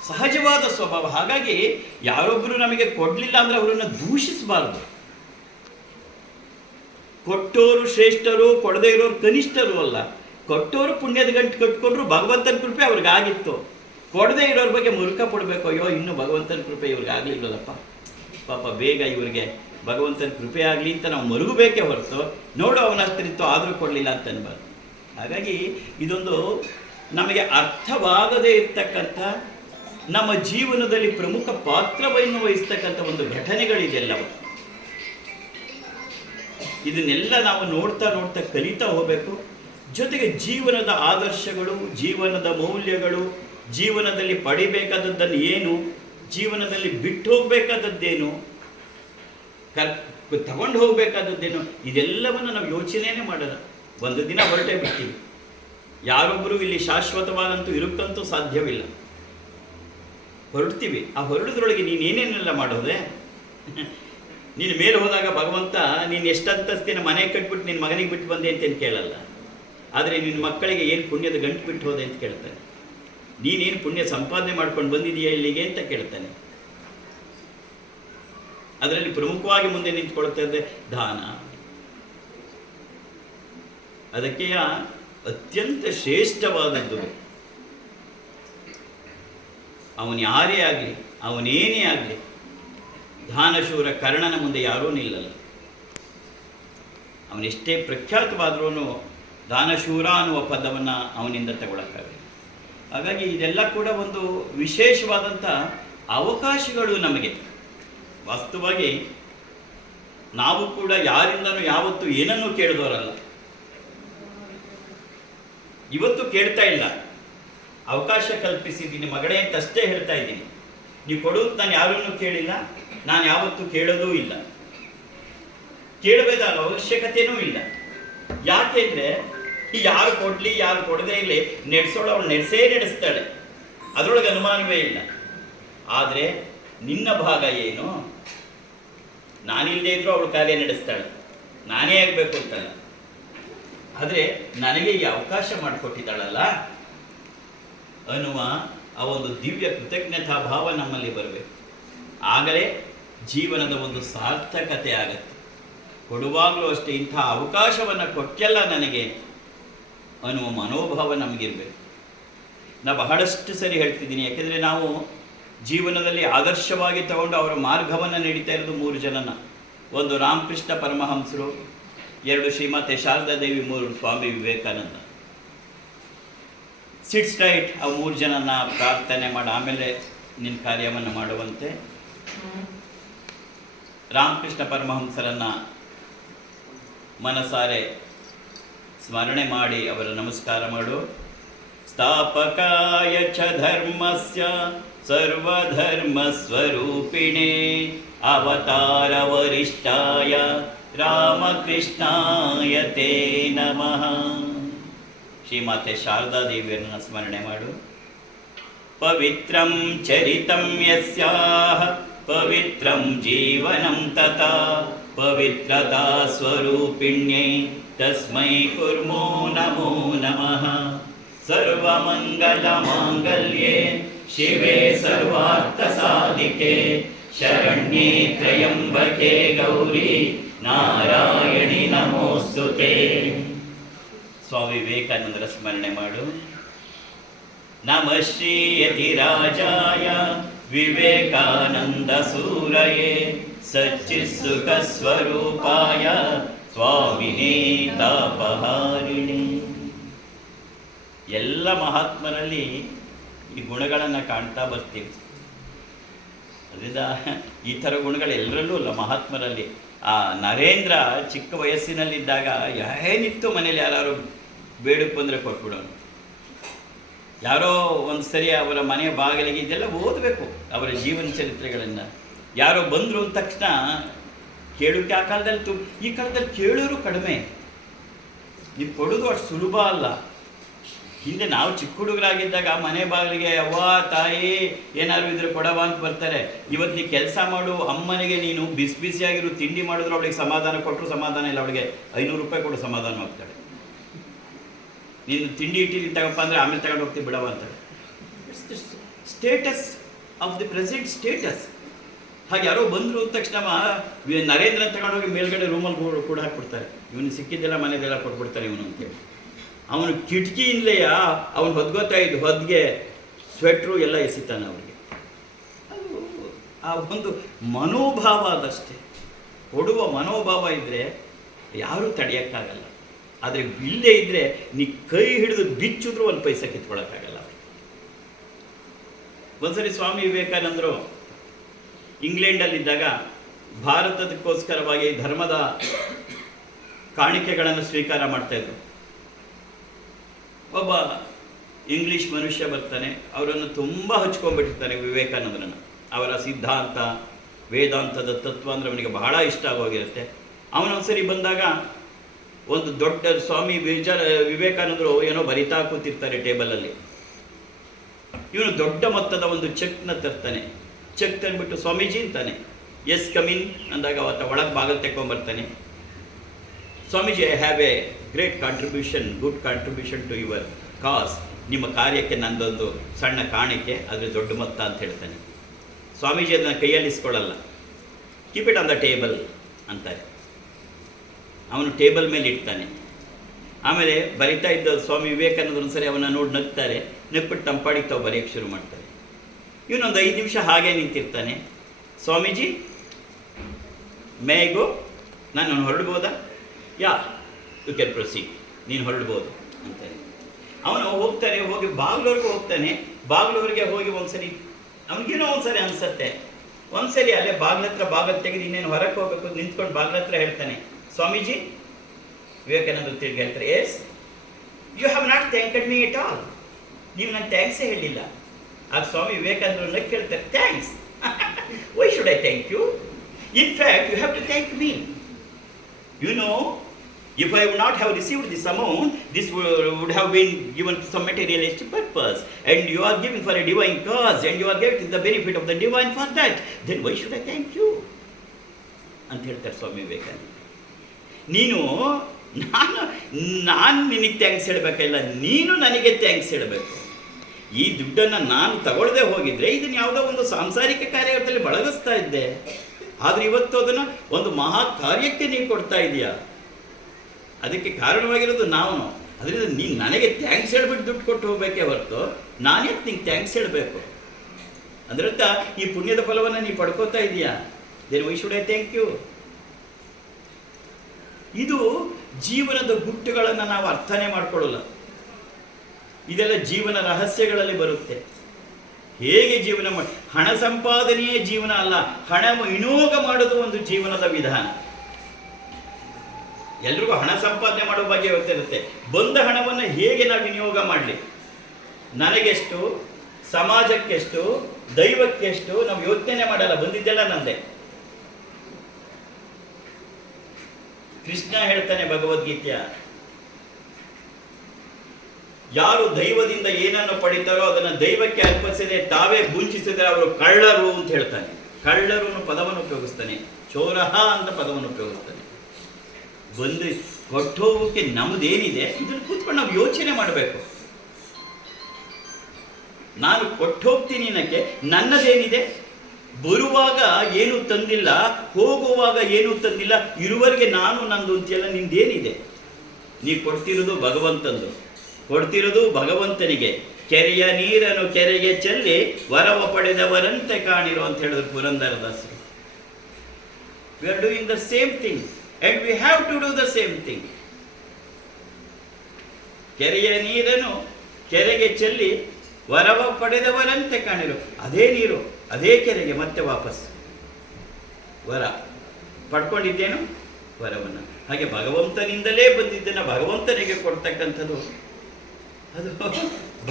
ಸಹಜವಾದ ಸ್ವಭಾವ. ಹಾಗಾಗಿ ಯಾರೊಬ್ಬರು ನಮಗೆ ಕೊಡಲಿಲ್ಲ ಅಂದರೆ ಅವರನ್ನು ದೂಷಿಸಬಾರ್ದು. ಕೊಟ್ಟೋರು ಶ್ರೇಷ್ಠರು, ಕೊಡದೇ ಇರೋರು ಕನಿಷ್ಠರು ಅಲ್ಲ. ಕೊಟ್ಟೋರು ಪುಣ್ಯದ ಗಂಟು ಕಟ್ಕೊಂಡ್ರು, ಭಗವಂತನ ಕೃಪೆ ಅವ್ರಿಗಾಗಿತ್ತು. ಕೊಡದೇ ಇರೋರ ಬಗ್ಗೆ ಮುರುಕ ಪಡಬೇಕು, ಅಯ್ಯೋ ಇನ್ನೂ ಭಗವಂತನ ಕೃಪೆ ಇವ್ರಿಗೆ ಆಗಲಿಲ್ಲದಪ್ಪ, ಪಾಪ ಬೇಗ ಇವ್ರಿಗೆ ಭಗವಂತನ ಕೃಪೆ ಆಗಲಿ ಅಂತ ನಾವು ಮರುಗಬೇಕೇ ಹೊರತು ನೋಡು ಅವನ ಅಷ್ಟರಿತ್ತು ಆದರೂ ಕೊಡಲಿಲ್ಲ ಅಂತ ಅನ್ಬಾರ್ದು. ಹಾಗಾಗಿ ಇದೊಂದು ನಮಗೆ ಅರ್ಥವಾಗದೇ ಇರ್ತಕ್ಕಂಥ, ನಮ್ಮ ಜೀವನದಲ್ಲಿ ಪ್ರಮುಖ ಪಾತ್ರವನ್ನು ವಹಿಸ್ತಕ್ಕಂಥ ಒಂದು ಘಟನೆಗಳಿದೆಲ್ಲವೂ. ಇದನ್ನೆಲ್ಲ ನಾವು ನೋಡ್ತಾ ನೋಡ್ತಾ ಕಲಿತಾ ಹೋಗಬೇಕು. ಜೊತೆಗೆ ಜೀವನದ ಆದರ್ಶಗಳು, ಜೀವನದ ಮೌಲ್ಯಗಳು, ಜೀವನದಲ್ಲಿ ಪಡಿಬೇಕಾದದ್ದನ್ನು ಏನು, ಜೀವನದಲ್ಲಿ ಬಿಟ್ಟು ಹೋಗಬೇಕಾದದ್ದೇನು, ತಗೊಂಡು ಹೋಗಬೇಕಾದದ್ದೇನು, ಇದೆಲ್ಲವನ್ನು ನಾವು ಯೋಚನೆಯೇ ಮಾಡೋಣ. ಒಂದು ದಿನ ಹೊರಟೇ ಬಿಡ್ತೀವಿ. ಯಾರೊಬ್ಬರು ಇಲ್ಲಿ ಶಾಶ್ವತವಾದಂತೂ ಇರುಕ್ಕಂತೂ ಸಾಧ್ಯವಿಲ್ಲ. ಹೊರಡ್ತೀವಿ. ಆ ಹೊರಡೋದ್ರೊಳಗೆ ನೀನೇನೆಲ್ಲ ಮಾಡೋದೆ? ನೀನು ಮೇಲೆ ಹೋದಾಗ ಭಗವಂತ ನೀನು ಎಷ್ಟು ಅಂತಸ್ತಿನ ಮನೆ ಕಟ್ಬಿಟ್ಟು ನಿನ್ನ ಮಗನಿಗೆ ಬಿಟ್ಟು ಬಂದೆ ಅಂತೇನು ಕೇಳಲ್ಲ. ಆದರೆ ನಿನ್ನ ಮಕ್ಕಳಿಗೆ ಏನು ಪುಣ್ಯದ ಗಂಟು ಬಿಟ್ಟು ಹೋದೆ ಅಂತ ಕೇಳ್ತಾನೆ. ನೀನೇನು ಪುಣ್ಯ ಸಂಪಾದನೆ ಮಾಡ್ಕೊಂಡು ಬಂದಿದೆಯಾ ಇಲ್ಲಿಗೆ ಅಂತ ಕೇಳ್ತಾನೆ. ಅದರಲ್ಲಿ ಪ್ರಮುಖವಾಗಿ ಮುಂದೆ ನಿಂತ್ಕೊಳ್ತದೆ ದಾನ. ಅದಕ್ಕೆ ಅತ್ಯಂತ ಶ್ರೇಷ್ಠವಾದದ್ದು, ಅವನು ಯಾರೇ ಆಗಲಿ, ಅವನೇನೇ ಆಗಲಿ, ದಾನಶೂರ ಕರ್ಣನ ಮುಂದೆ ಯಾರೂ ನಿಲ್ಲಲ್ಲ. ಅವನೆಷ್ಟೇ ಪ್ರಖ್ಯಾತವಾದ್ರೂ ದಾನಶೂರ ಅನ್ನುವ ಪದವನ್ನು ಅವನಿಂದ ತಗೊಳಕ್ಕಾಗಲ್ಲ. ಹಾಗಾಗಿ ಇದೆಲ್ಲ ಕೂಡ ಒಂದು ವಿಶೇಷವಾದಂಥ ಅವಕಾಶಗಳು ನಮಗೆ. ವಾಸ್ತವವಾಗಿ ನಾವು ಕೂಡ ಯಾರಿಂದನೂ ಯಾವತ್ತೂ ಏನನ್ನೂ ಕೇಳಿದವರಲ್ಲ. ಇವತ್ತು ಕೇಳ್ತಾ ಇಲ್ಲ, ಅವಕಾಶ ಕಲ್ಪಿಸಿದ್ದೀನಿ ಮಗಳೇ ಅಂತ ಅಷ್ಟೇ ಹೇಳ್ತಾ ಇದ್ದೀನಿ. ನೀವು ಕೊಡುವುದು ನಾನು ಯಾರನ್ನೂ ಕೇಳಿಲ್ಲ, ನಾನು ಯಾವತ್ತೂ ಕೇಳೋದೂ ಇಲ್ಲ, ಕೇಳಬೇಕಾದ ಅವಶ್ಯಕತೆಯೂ ಇಲ್ಲ. ಯಾಕೆಂದರೆ ಈ ಯಾರು ಕೊಡಲಿ ಯಾರು ಕೊಡದೇ ಇರಲಿ, ನಡೆಸೋಳು ಅವಳು ನಡೆಸ್ತಾಳೆ, ಅದರೊಳಗೆ ಅನುಮಾನವೇ ಇಲ್ಲ. ಆದರೆ ನಿನ್ನ ಭಾಗ ಏನು? ನಾನಿಲ್ಲದೆ ಇದ್ರೂ ಅವಳು ಕಾರ್ಯ ನಡೆಸ್ತಾಳೆ, ನಾನೇ ಆಗಬೇಕು ಅಂತಲ್ಲ. ಆದರೆ ನನಗೆ ಈ ಅವಕಾಶ ಮಾಡಿಕೊಟ್ಟಿದ್ದಾಳಲ್ಲ ಅನ್ನುವ ಆ ಒಂದು ದಿವ್ಯ ಕೃತಜ್ಞತಾ ಭಾವ ನಮ್ಮಲ್ಲಿ ಬರಬೇಕು. ಆಗಲೇ ಜೀವನದ ಒಂದು ಸಾರ್ಥಕತೆ ಆಗತ್ತೆ. ಕೊಡುವಾಗಲೂ ಅಷ್ಟೇ ಇಂಥ ಅವಕಾಶವನ್ನು ಕೊಟ್ಟಲ್ಲ ನನಗೆ ಅನ್ನುವ ಮನೋಭಾವ ನಮಗಿರಬೇಕು. ನಾನು ಬಹಳಷ್ಟು ಸರಿ ಹೇಳ್ತಿದ್ದೀನಿ, ಯಾಕೆಂದರೆ ನಾವು ಜೀವನದಲ್ಲಿ ಆದರ್ಶವಾಗಿ ತಗೊಂಡು ಅವರ ಮಾರ್ಗವನ್ನು ನಡೀತಾ ಇರೋದು 3 ಜನನ. ಒಂದು ರಾಮಕೃಷ್ಣ ಪರಮಹಂಸರು, 2 ಶ್ರೀಮಾತೆ ಶಾರದಾದೇವಿ, 3 ಸ್ವಾಮಿ ವಿವೇಕಾನಂದ. ಸಿಟ್ಸ್ ರೈಟ್, ಆ 3 ಜನನ ಪ್ರಾರ್ಥನೆ ಮಾಡಿ ಆಮೇಲೆ ನಿನ್ನ ಕಾರ್ಯವನ್ನು ಮಾಡುವಂತೆ. ರಾಮಕೃಷ್ಣ ಪರಮಹಂಸರನ್ನು ಮನಸಾರೆ ಸ್ಮರಣೆ ಮಾಡಿ ಅವರ ನಮಸ್ಕಾರ ಮಾಡು. ಸ್ಥಾಪಕಾಯ ಚ ಧರ್ಮಸ್ಯ ಸರ್ವಧರ್ಮ ಸ್ವರೂಪಿಣೆ ಅವತಾರ ವರಿಷ್ಠಾಯ ರಾಮಕೃಷ್ಣಾಯ ತೇ ನಮಃ. ಶ್ರೀಮಾತೆ ಶಾರದಾದೇವಿಯರನ್ನು ಸ್ಮರಣೆ ಮಾಡು. ಪವಿತ್ರಂ ಚರಿತಂ ಯಸ್ಯಾಹ ಪವಿತ್ರಂ ಜೀವನಂ ತಥಾ ಪವಿತ್ರತಾ ಸ್ವರೂಪಿಣ್ಯೈ ತಸ್ಮೈ ಕುರ್ಮೋ ನಮೋ ನಮಃ. ಸರ್ವಮಂಗಲಮಾಂಗಲ್ಯೆ ಶಿವೆ ಸರ್ವಾರ್ಥಸಾಧಿಕೆ ಶರಣ್ಯೇ ತ್ರ್ಯಂಬಕೆ ಗೌರಿ ನಾರಾಯಣಿ ನಮೋಸ್ತುತೆ. ಸ್ವಾಮಿ ವಿವೇಕಾನಂದರ ಸ್ಮರಣೆ ಮಾಡು. ನಮಃ ಶ್ರೀ ಯತಿರಾಜಾಯ ವಿವೇಕಾನಂದ ಸೂರಯೇ ಸಚ್ಚಿತ್ಸುಖ ಸ್ವರೂಪಾಯ ಸ್ವಾಮಿನೇ ತಾಪಹಾರಿಣಿ. ಎಲ್ಲ ಮಹಾತ್ಮರಲ್ಲಿ ಈ ಗುಣಗಳನ್ನು ಕಾಣ್ತಾ ಬರ್ತೀವಿ. ಅದರಿಂದ ಈ ಥರ ಗುಣಗಳು ಎಲ್ಲರಲ್ಲೂ ಅಲ್ಲ, ಮಹಾತ್ಮರಲ್ಲಿ. ಆ ನರೇಂದ್ರ ಚಿಕ್ಕ ವಯಸ್ಸಿನಲ್ಲಿದ್ದಾಗ ಏನಿತ್ತು ಮನೇಲಿ ಯಾರು ಬೇಡಕ್ಕೆ ಬಂದರೆ ಕೊಟ್ಬಿಡೋನು. ಯಾರೋ ಒಂದು ಸರಿ ಅವರ ಮನೆಯ ಬಾಗಿಲಿಗೆ ಇದೆಲ್ಲ ಓದಬೇಕು ಅವರ ಜೀವನ ಚರಿತ್ರೆಗಳನ್ನು. ಯಾರೋ ಬಂದರು ಅಂದ ತಕ್ಷಣ ಕೇಳೋಕ್ಕೆ ಆ ಕಾಲದಲ್ಲಿ ಈ ಕಾಲದಲ್ಲಿ ಕೇಳೋರು ಕಡಿಮೆ, ನೀವು ಕೊಡೋದು ಅಷ್ಟು ಸುಲಭ ಅಲ್ಲ. ಹಿಂದೆ ನಾವು ಚಿಕ್ಕ ಹುಡುಗರಾಗಿದ್ದಾಗ ಮನೆ ಬಾಗಿಲಿಗೆ ಅವ್ವ ತಾಯಿ ಏನಾದ್ರು ಇದ್ರೆ ಕೊಡವ ಅಂತ ಬರ್ತಾರೆ. ಇವತ್ತು ನೀ ಕೆಲಸ ಮಾಡು ಅಮ್ಮನಿಗೆ ನೀನು ಬಿಸಿ ಬಿಸಿಯಾಗಿರೋ ತಿಂಡಿ ಮಾಡಿದ್ರು ಅವಳಿಗೆ ಸಮಾಧಾನ ಕೊಟ್ಟರು ಸಮಾಧಾನ ಇಲ್ಲ, ಅವಳಿಗೆ 500 ರೂಪಾಯಿ ಕೊಡು ಸಮಾಧಾನ ಹೋಗ್ತಾಳೆ. ನೀನು ತಿಂಡಿ ಇಟ್ಟಿದ್ದು ತಗಪ್ಪ ಅಂದರೆ ಆಮೇಲೆ ತಗೊಂಡು ಹೋಗ್ತೀವಿ ಬಿಡವ ಅಂತಾಳೆ. Status of the present status. ಹಾಗೆ ಯಾರೋ ಬಂದರು ಅಂದ ತಕ್ಷಣ ನರೇಂದ್ರ ತಗೊಂಡೋಗಿ ಮೇಲ್ಗಡೆ ರೂಮಲ್ಲಿ ಕೂಡ ಹಾಕ್ಬಿಡ್ತಾರೆ. ಇವನು ಸಿಕ್ಕಿದ್ದೆಲ್ಲ ಮನೆದೆಲ್ಲ ಕೊಟ್ಬಿಡ್ತಾರೆ ಇವನು ಅಂತೇಳಿ. ಅವನು ಕಿಟಕಿಯಿಂದಲೇ ಅವನು ಹೊದ್ಗೋತಾ ಇದ್ದು ಹೊದ್ಗೆ ಸ್ವೆಟ್ರು ಎಲ್ಲ ಎಸಿತಾನೆ ಅವರಿಗೆ. ಅದು ಆ ಒಂದು ಮನೋಭಾವ ಅದಷ್ಟೇ. ಕೊಡುವ ಮನೋಭಾವ ಇದ್ದರೆ ಯಾರೂ ತಡೆಯೋಕ್ಕಾಗಲ್ಲ. ಆದರೆ ಇಲ್ಲದೆ ಇದ್ದರೆ ನೀ ಕೈ ಹಿಡಿದು ಬಿಚ್ಚಿದ್ರೂ ಒಂದು ಪೈಸೆ ಕಿತ್ಕೊಳ್ಳೋಕ್ಕಾಗಲ್ಲ. ಒಂದ್ಸರಿ ಸ್ವಾಮಿ ವಿವೇಕಾನಂದರು ಇಂಗ್ಲೆಂಡಲ್ಲಿದ್ದಾಗ ಭಾರತದಕ್ಕೋಸ್ಕರವಾಗಿ ಧರ್ಮದ ಕಾಣಿಕೆಗಳನ್ನು ಸ್ವೀಕಾರ ಮಾಡ್ತಾಯಿದ್ರು. ಒಬ್ಬ ಇಂಗ್ಲೀಷ್ ಮನುಷ್ಯ ಬರ್ತಾನೆ, ಅವರನ್ನು ತುಂಬ ಹಚ್ಕೊಂಡ್ಬಿಟ್ಟಿರ್ತಾನೆ ವಿವೇಕಾನಂದರನ್ನು. ಅವರ ಸಿದ್ಧಾಂತ ವೇದಾಂತದ ತತ್ವ ಅಂದರೆ ಅವನಿಗೆ ಬಹಳ ಇಷ್ಟ ಆಗೋಗಿರುತ್ತೆ. ಅವನೊಂದ್ಸರಿ ಬಂದಾಗ ಒಂದು ದೊಡ್ಡ ಸ್ವಾಮಿ ವಿವೇಕಾನಂದರು ಏನೋ ಬರಿತಾ ಕೂತಿರ್ತಾರೆ ಟೇಬಲಲ್ಲಿ. ಇವನು ದೊಡ್ಡ ಮೊತ್ತದ ಒಂದು ಚೆಕ್ನ ತರ್ತಾನೆ. ಚೆಕ್ ತಂದುಬಿಟ್ಟು ಸ್ವಾಮೀಜಿ ಅಂತಾನೆ. ಎಸ್ ಕಮಿನ್ ಅಂದಾಗ ಅವತ್ತ ಒಳಗೆ ಬಾಗಿಲು ತೆಕ್ಕೊಂಬರ್ತಾನೆ. Swamiji, I have a great contribution, good contribution to your cause. ನಿಮ್ಮ ಕಾರ್ಯಕ್ಕೆ ನಂದೊಂದು ಸಣ್ಣ ಕಾಣಿಕೆ, ಆದರೆ ದೊಡ್ಡ ಮೊತ್ತ ಅಂತ ಹೇಳ್ತಾನೆ. ಸ್ವಾಮೀಜಿ ಅದನ್ನು ಕೈಯಲ್ಲಿ ಇಸ್ಕೊಳ್ಳಲ್ಲ. Keep it on the table ಅಂತಾರೆ. ಅವನು ಟೇಬಲ್ ಮೇಲೆ ಇಡ್ತಾನೆ. ಆಮೇಲೆ ಬರಿತಾ ಇದ್ದ ಸ್ವಾಮಿ ವಿವೇಕಾನಂದ ಒಂದ್ಸರಿ ಅವನ್ನ ನೋಡಿ ನಗ್ತಾರೆ. ನಗ್ಬಿಟ್ಟು ತಂಪಾಡಿಗೆ ತಾವು ಬರೆಯೋಕ್ಕೆ ಶುರು ಮಾಡ್ತಾರೆ. ಇವನೊಂದು 5 ನಿಮಿಷ ಹಾಗೆ ನಿಂತಿರ್ತಾನೆ. Swamiji, may I go? ನಾನು ಹೊರಡ್ಬೋದಾ? ಯಾ, ಯು ಕ್ಯಾನ್ ಪ್ರೊಸೀಡ್, ನೀನು ಹೊರಡ್ಬೋದು ಅಂತಾನೆ. ಅವನು ಹೋಗ್ತಾನೆ, ಹೋಗಿ ಬಾಗ್ಲವ್ರಿಗೆ ಹೋಗ್ತಾನೆ. ಬಾಗ್ಲವ್ರಿಗೆ ಹೋಗಿ ಒಂದ್ಸರಿ ಅವನಿಗೇನೋ ಒಂದ್ಸರಿ ಅನಿಸತ್ತೆ. ಒಂದ್ಸರಿ ಅಲ್ಲೇ ಬಾಗ್ಲ ಹತ್ರ ಬಾಗಿಲು ತೆಗೆದು ಇನ್ನೇನು ಹೊರಕ್ಕೆ ಹೋಗ್ಬೇಕು ನಿಂತ್ಕೊಂಡು ಬಾಗ್ಲ ಹತ್ರ ಹೇಳ್ತಾನೆ, ಸ್ವಾಮೀಜಿ. ವಿವೇಕಾನಂದ ತಿರುಗಿ ಹೇಳ್ತಾರೆ, yes, you have not thanked me at all. ನೀವು ನನ್ನ ಥ್ಯಾಂಕ್ಸೇ ಹೇಳಿಲ್ಲ. ಆಗ ಸ್ವಾಮಿ ವಿವೇಕಾನಂದರನ್ನ ಕೇಳ್ತಾರೆ, thanks? Why should I thank you? In fact you have to thank me. You know, if I would not have received this amount, this would have been given to some materialistic purpose, and you are giving for a divine cause, and you are getting the benefit of the divine for that. Then why should I thank you? ಅಂತ ಹೇಳ್ತಾರೆ ಸ್ವಾಮಿ ವಿವೇಕಾನಂದ. ನಾನು ನಿನಗೆ ಥ್ಯಾಂಕ್ಸ್ ಹೇಳಬೇಕಲ್ಲ, ನೀನು ನನಗೆ ಥ್ಯಾಂಕ್ಸ್ ಹೇಳಬೇಕು. ಈ ದುಡ್ಡನ್ನು ನಾನು ತಗೊಳ್ಳದೆ ಹೋಗಿದ್ರೆ ಇದನ್ನು ಯಾವುದೋ ಒಂದು ಸಾಂಸಾರಿಕ ಕಾರ್ಯದಲ್ಲಿ ಬಳಗಿಸ್ತಾ ಇದ್ದೆ. ಆದರೆ ಇವತ್ತು ಅದನ್ನು ಒಂದು ಮಹಾ ಕಾರ್ಯಕ್ಕೆ ನೀವು ಕೊಡ್ತಾ ಇದೆಯಾ. ಅದಕ್ಕೆ ಕಾರಣವಾಗಿರೋದು ನಾವು. ಅದರಿಂದ ನೀನು ನನಗೆ ಥ್ಯಾಂಕ್ಸ್ ಹೇಳ್ಬಿಟ್ಟು ದುಡ್ಡು ಕೊಟ್ಟು ಹೋಗಬೇಕೇ ಹೊರತು ನಾನೇ ನಿಂಗೆ ಥ್ಯಾಂಕ್ಸ್ ಹೇಳಬೇಕು. ಅದರಂತ ಈ ಪುಣ್ಯದ ಫಲವನ್ನು ನೀವು ಪಡ್ಕೋತಾ ಇದೆಯಾ. Then why should I thank you? ಇದು ಜೀವನದ ಗುಟ್ಟುಗಳನ್ನು ನಾವು ಅರ್ಥನೇ ಮಾಡ್ಕೊಳ್ಳಲ್ಲ. ಇದೆಲ್ಲ ಜೀವನ ರಹಸ್ಯಗಳಲ್ಲಿ ಬರುತ್ತೆ. ಹೇಗೆ ಜೀವನ ಮಾಡಿ, ಹಣ ಸಂಪಾದನೆಯೇ ಜೀವನ ಅಲ್ಲ, ಹಣ ವಿನಿಯೋಗ ಮಾಡೋದು ಒಂದು ಜೀವನದ ವಿಧಾನ. ಎಲ್ರಿಗೂ ಹಣ ಸಂಪಾದನೆ ಮಾಡೋ ಬಗ್ಗೆ ಗೊತ್ತಿರುತ್ತೆ. ಬಂದ ಹಣವನ್ನು ಹೇಗೆ ನಾವು ವಿನಿಯೋಗ ಮಾಡಲಿ, ನನಗೆಷ್ಟು, ಸಮಾಜಕ್ಕೆಷ್ಟು, ದೈವಕ್ಕೆಷ್ಟು ನಾವು ಯೋಚನೆ ಮಾಡಲ್ಲ. ಬಂದಿದ್ದೆಲ್ಲ ನಂದೆ. ಕೃಷ್ಣ ಹೇಳ್ತಾನೆ ಭಗವದ್ಗೀತೆಯ, ಯಾರು ದೈವದಿಂದ ಏನನ್ನು ಪಡಿತಾರೋ ಅದನ್ನು ದೈವಕ್ಕೆ ಅರ್ಪಿಸದೆ ತಾವೇ ಬುಂಚಿಸಿದರೆ ಅವರು ಕಳ್ಳರು ಅಂತ ಹೇಳ್ತಾನೆ. ಕಳ್ಳರು ಅನ್ನೋ ಪದವನ್ನು ಉಪಯೋಗಿಸ್ತಾನೆ, ಚೋರಹ ಅಂತ ಪದವನ್ನು ಉಪಯೋಗಿಸ್ತಾನೆ. ಬಂದು ಕೊಟ್ಟೋಗಕ್ಕೆ ನಮ್ಮದೇನಿದೆ ಇದನ್ನು ಕೂತ್ಕೊಂಡು ನಾವು ಯೋಚನೆ ಮಾಡಬೇಕು. ನಾನು ಕೊಟ್ಟೋಗ್ತೀನಿ ಅನ್ನಕ್ಕೆ ನನ್ನದೇನಿದೆ. ಬರುವಾಗ ಏನೂ ತಂದಿಲ್ಲ, ಹೋಗುವಾಗ ಏನೂ ತಂದಿಲ್ಲ, ಇರುವವರೆಗೆ ನಾನು ನಂದು ಅಂತೆಲ್ಲ ನಿಂದೇನಿದೆ. ನೀ ಕೊಡ್ತಿರೋದು ಭಗವಂತಂದು, ಕೊಡ್ತಿರೋದು ಭಗವಂತನಿಗೆ. ಕೆರೆಯ ನೀರನ್ನು ಕೆರೆಗೆ ಚೆಲ್ಲಿ ವರವ ಪಡೆದವರಂತೆ ಕಾಣಿರೋ ಅಂತ ಹೇಳಿದ್ರು ಪುರಂದರದಾಸರು. We are doing the same thing and we have to do the same thing. ಕೆರೆಯ ನೀರನ್ನು ಕೆರೆಗೆ ಚೆಲ್ಲಿ ವರವ ಪಡೆದವರಂತೆ ಕಾಣಿರು. ಅದೇ ನೀರು ಅದೇ ಕೆರೆಗೆ ಮತ್ತೆ ವಾಪಸ್ ವರ ಪಡ್ಕೊಂಡಿದ್ದೇನು ವರವನ್ನು. ಹಾಗೆ ಭಗವಂತನಿಂದಲೇ ಬಂದಿದ್ದನ್ನು ಭಗವಂತನಿಗೆ ಕೊಡ್ತಕ್ಕಂಥದ್ದು ಅದು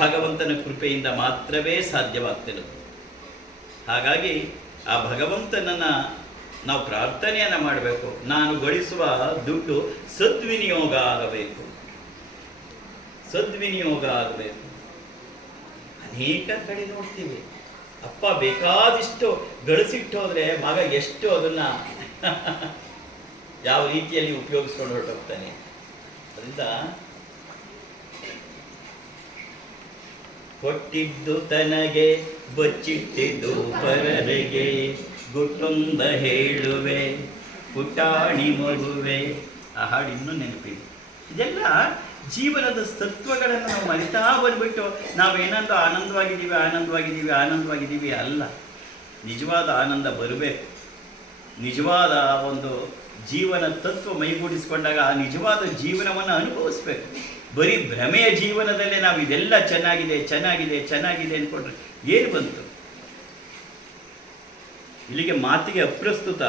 ಭಗವಂತನ ಕೃಪೆಯಿಂದ ಮಾತ್ರವೇ ಸಾಧ್ಯವಾಗ್ತಿರೋದು. ಹಾಗಾಗಿ ಆ ಭಗವಂತನನ್ನು ನಾವು ಪ್ರಾರ್ಥನೆಯನ್ನು ಮಾಡಬೇಕು. ನಾನು ಗಳಿಸುವ ದುಡ್ಡು ಸದ್ವಿನಿಯೋಗ ಆಗಬೇಕು, ಸದ್ವಿನಿಯೋಗ ಆಗಬೇಕು. ಅನೇಕ ಕಡೆ ನೋಡ್ತೀವಿ, ಅಪ್ಪ ಬೇಕಾದಿಷ್ಟು ಗಳಿಸಿಟ್ಟು ಹೋದರೆ ಮಗ ಎಷ್ಟು ಅದನ್ನ ಯಾವ ರೀತಿಯಲ್ಲಿ ಉಪಯೋಗಿಸ್ಕೊಂಡು ಹೊರಟೋಗ್ತಾನೆ. ಅದರಿಂದ ಕೊಟ್ಟಿದ್ದು ತನಗೆ ಬಚ್ಚಿಟ್ಟಿದ್ದು ಪರರಿಗೆ, ಗುಟ್ಟೊಂದ ಹೇಳುವೆ ಪುಟಾಣಿ ಮಗುವೆ. ಆ ಹಾಡು ಇನ್ನೂ ನೆನಪಿದೆ. ಇದೆಲ್ಲ ಜೀವನದ ತತ್ವಗಳನ್ನು ನಾವು ಮರಿತಾ ಬಂದ್ಬಿಟ್ಟು ನಾವೇನಂದು ಆನಂದವಾಗಿದ್ದೀವಿ ಆನಂದವಾಗಿದ್ದೀವಿ ಆನಂದವಾಗಿದ್ದೀವಿ ಅಲ್ಲ. ನಿಜವಾದ ಆನಂದ ಬರಬೇಕು. ನಿಜವಾದ ಒಂದು ಜೀವನ ತತ್ವ ಮೈಗೂಡಿಸ್ಕೊಂಡಾಗ ಆ ನಿಜವಾದ ಜೀವನವನ್ನು ಅನುಭವಿಸ್ಬೇಕು. ಬರೀ ಭ್ರಮೆಯ ಜೀವನದಲ್ಲೇ ನಾವು ಇದೆಲ್ಲ ಚೆನ್ನಾಗಿದೆ ಚೆನ್ನಾಗಿದೆ ಚೆನ್ನಾಗಿದೆ ಅಂದ್ಕೊಂಡ್ರೆ ಏನು ಬಂತು? ಇಲ್ಲಿಗೆ ಮಾತಿಗೆ ಅಪ್ರಸ್ತುತ.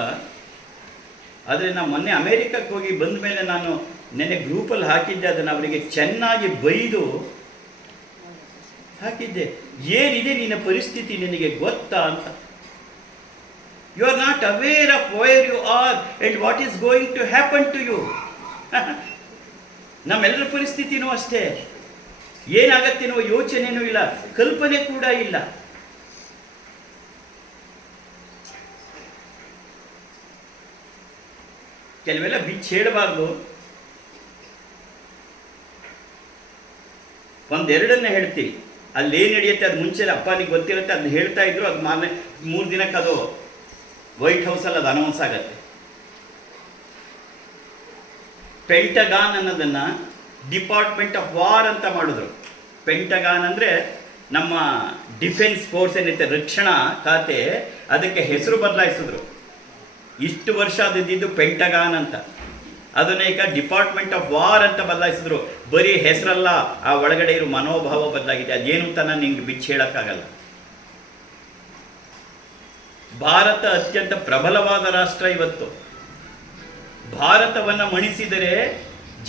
ಆದರೆ ನಾವು ಮೊನ್ನೆ ಅಮೇರಿಕಕ್ಕೆ ಹೋಗಿ ಬಂದ ಮೇಲೆ ನಾನು ನೆನ್ನೆ ಗ್ರೂಪಲ್ಲಿ ಹಾಕಿದ್ದೆ, ಅದನ್ನು ಅವರಿಗೆ ಚೆನ್ನಾಗಿ ಬೈದು ಹಾಕಿದ್ದೆ. ಏನಿದೆ ನಿನ್ನ ಪರಿಸ್ಥಿತಿ ನಿನಗೆ ಗೊತ್ತಾ ಅಂತ. You are not aware of where you are and what is going to happen to you. ನಮ್ಮೆಲ್ಲರ ಪರಿಸ್ಥಿತಿನೂ ಅಷ್ಟೇ. ಏನಾಗತ್ತೇನೋ ಯೋಚನೆನೂ ಇಲ್ಲ, ಕಲ್ಪನೆ ಕೂಡ ಇಲ್ಲ. ಕೆಲವೆಲ್ಲ ಬಿಚ್ಚಿ ಹೇಳಬಾರ್ದು. ಒಂದೆರಡನ್ನೇ ಹೇಳ್ತೀನಿ. ಅಲ್ಲಿ ಏನು ನಡೆಯುತ್ತೆ ಅದು ಮುಂಚೆ ಅಪ್ಪನಿಗೆ ಗೊತ್ತಿರುತ್ತೆ, ಅದನ್ನ ಹೇಳ್ತಾ ಇದ್ರು. ಅದು 3 ದಿನಕ್ಕೆ ಅದು ವೈಟ್ ಹೌಸಲ್ಲಿ ಅದು ಅನೌನ್ಸ್ ಆಗತ್ತೆ. ಪೆಂಟಗಾನ್ ಅನ್ನೋದನ್ನು ಡಿಪಾರ್ಟ್ಮೆಂಟ್ ಆಫ್ ವಾರ್ ಅಂತ ಮಾಡಿದ್ರು. ಪೆಂಟಗಾನ್ ಅಂದರೆ ನಮ್ಮ ಡಿಫೆನ್ಸ್ ಫೋರ್ಸ್ ಏನಿರುತ್ತೆ, ರಕ್ಷಣಾ ಖಾತೆ, ಅದಕ್ಕೆ ಹೆಸರು ಬದಲಾಯಿಸಿದ್ರು. ಇಷ್ಟು ವರ್ಷ ಅದಿದ್ದು ಪೆಂಟಗಾನ್ ಅಂತ, ಅದನ್ನ ಈಗ ಡಿಪಾರ್ಟ್ಮೆಂಟ್ ಆಫ್ ವಾರ್ ಅಂತ ಬದಲಾಯಿಸಿದ್ರು. ಬರೀ ಹೆಸರಲ್ಲ, ಆ ಒಳಗಡೆ ಇರೋ ಮನೋಭಾವ ಬದಲಾಗಿದೆ. ಅದೇನು ಅಂತ ನಾನು ನಿಂಗೆ ಬಿಚ್ಚಿ ಹೇಳೋಕ್ಕಾಗಲ್ಲ. ಭಾರತ ಅತ್ಯಂತ ಪ್ರಬಲವಾದ ರಾಷ್ಟ್ರ ಇವತ್ತು. ಭಾರತವನ್ನು ಮಣಿಸಿದರೆ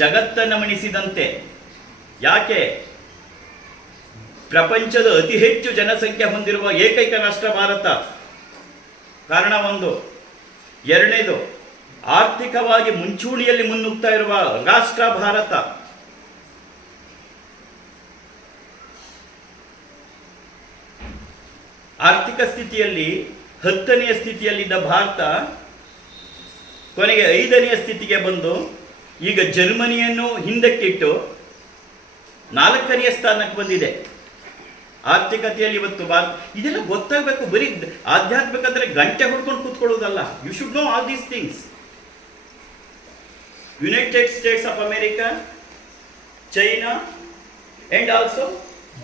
ಜಗತ್ತನ್ನು ಮಣಿಸಿದಂತೆ. ಯಾಕೆ? ಪ್ರಪಂಚದ ಅತಿ ಹೆಚ್ಚು ಜನಸಂಖ್ಯೆ ಹೊಂದಿರುವ ಏಕೈಕ ರಾಷ್ಟ್ರ ಭಾರತ. ಕಾರಣ ಒಂದು. ಎರಡನೇದು, ಆರ್ಥಿಕವಾಗಿ ಮುಂಚೂಣಿಯಲ್ಲಿ ಮುನ್ನುಗ್ತಾ ಇರುವ ರಾಷ್ಟ್ರ ಭಾರತ. ಆರ್ಥಿಕ ಸ್ಥಿತಿಯಲ್ಲಿ 10ನೆಯ ಸ್ಥಿತಿಯಲ್ಲಿದ್ದ ಭಾರತ ಕೊನೆಗೆ 5ನೆಯ ಸ್ಥಿತಿಗೆ ಬಂದು ಈಗ ಜರ್ಮನಿಯನ್ನು ಹಿಂದಕ್ಕಿಟ್ಟು 4ನೆಯ ಸ್ಥಾನಕ್ಕೆ ಬಂದಿದೆ ಆರ್ಥಿಕತೆಯಲ್ಲಿ ಇವತ್ತು ಭಾರತ. ಇದೆಲ್ಲ ಗೊತ್ತಾಗಬೇಕು. ಬರೀ ಆಧ್ಯಾತ್ಮಿಕ ಅಂದರೆ ಗಂಟೆ ಹೊಡ್ಕೊಂಡು ಕೂತ್ಕೊಳ್ಳೋದಲ್ಲ. You should know all these things. United States of America, China and also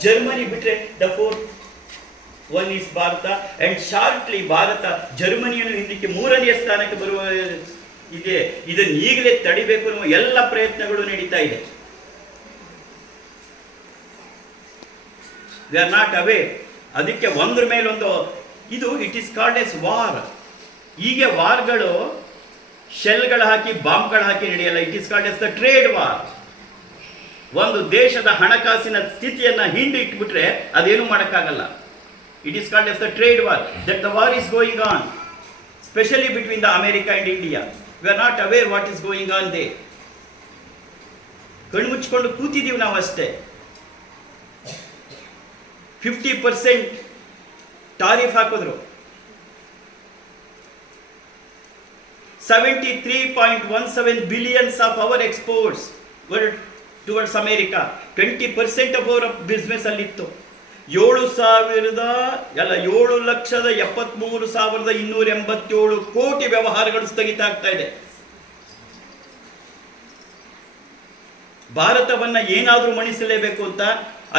Germany ಬಿಟ್ಟರೆ the 4th one is Bharat. And shortly Bharat ಜರ್ಮನಿಯನ್ನು ಹಿಂದಕ್ಕೆ 3ನೆಯ ಸ್ಥಾನಕ್ಕೆ ಬರುವ ಇದೆ. ಇದನ್ನು ಈಗಲೇ ತಡಿಬೇಕು ಅನ್ನುವ ಎಲ್ಲ ಪ್ರಯತ್ನಗಳು ನಡೀತಾ ಇದೆ. ವಿ ಆರ್ ನಾಟ್ ಅವೇ. ಅದಕ್ಕೆ ಒಂದ್ರ ಮೇಲೊಂದು ಇದು it is called as war. ಹೀಗೆ ವಾರ್ಗಳು ಶೆಲ್ಗಳು ಹಾಕಿ ಬಾಂಬ್ಗಳು ಹಾಕಿ ನಡೆಯಲ್ಲ. It is called as the trade war. ಒಂದು ದೇಶದ ಹಣಕಾಸಿನ ಸ್ಥಿತಿಯನ್ನು ಹಿಂದೆ ಇಟ್ಬಿಟ್ರೆ ಅದೇನು ಮಾಡೋಕ್ಕಾಗಲ್ಲ. It is called as the trade war. That the war is going on, especially between the America and India. We are not aware what is going on there. ಕಣ್ಣು ಮುಚ್ಚಿಕೊಂಡು ಕೂತಿದ್ದೀವಿ ನಾವು ಅಷ್ಟೇ. 50% ಟಾರಿಫ್ ಹಾಕಿದ್ರು. 73.17 billions of our exports were towards America. 20% of our business ಅಲ್ಲಿತ್ತು. 7,73,287 ಕೋಟಿ ವ್ಯವಹಾರಗಳು ಸ್ಥಗಿತ ಆಗ್ತಾ ಇದೆ. ಭಾರತವನ್ನ ಏನಾದರೂ ಮಣಿಸಲೇಬೇಕು ಅಂತ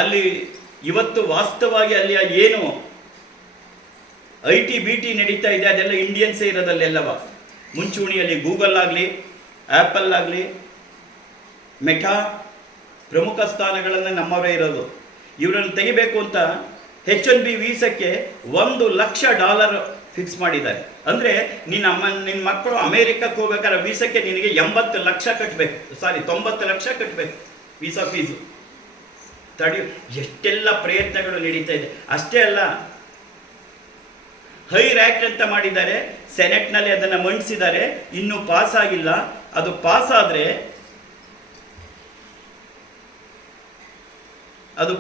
ಅಲ್ಲಿ ಇವತ್ತು ವಾಸ್ತವವಾಗಿ ಅಲ್ಲಿ ಏನು IT BT ನಡೀತಾ ಇದೆ ಅದೆಲ್ಲ ಇಂಡಿಯನ್ಸೇ ಇರೋದಲ್ಲೆಲ್ಲವ. ಮುಂಚೂಣಿಯಲ್ಲಿ ಗೂಗಲ್ ಆಗಲಿ, ಆ್ಯಪಲ್ ಆಗಲಿ, ಮೆಟಾ ಪ್ರಮುಖ ಸ್ಥಾನಗಳನ್ನು ನಮ್ಮವರೇ ಇರೋದು. ಇವರನ್ನು ತೆಗಿಬೇಕು ಅಂತ H1B ವೀಸಕ್ಕೆ $1,00,000 ಫಿಕ್ಸ್ ಮಾಡಿದ್ದಾರೆ. ಅಂದರೆ ನಿನ್ನ ಮಕ್ಕಳು ಅಮೇರಿಕಕ್ಕೆ ಹೋಗ್ಬೇಕಾದ್ರೆ ವೀಸಕ್ಕೆ ನಿನಗೆ 80 ಲಕ್ಷ ಕಟ್ಟಬೇಕು, 90 ಲಕ್ಷ ಕಟ್ಟಬೇಕು ವೀಸಾ ಫೀಸು. ಎಷ್ಟೆಲ್ಲ ಪ್ರಯತ್ನಗಳು ನಡೀತಾ ಇದೆ. ಅಷ್ಟೇ ಅಲ್ಲ, ಹೈರ್ ಆಕ್ಟ್ ಅಂತ ಮಾಡಿದ್ದಾರೆ, ಸೆನೆಟ್ನಲ್ಲಿ ಅದನ್ನು ಮಂಡಿಸಿದ್ದಾರೆ, ಇನ್ನೂ ಪಾಸ್ ಆಗಿಲ್ಲ. ಅದು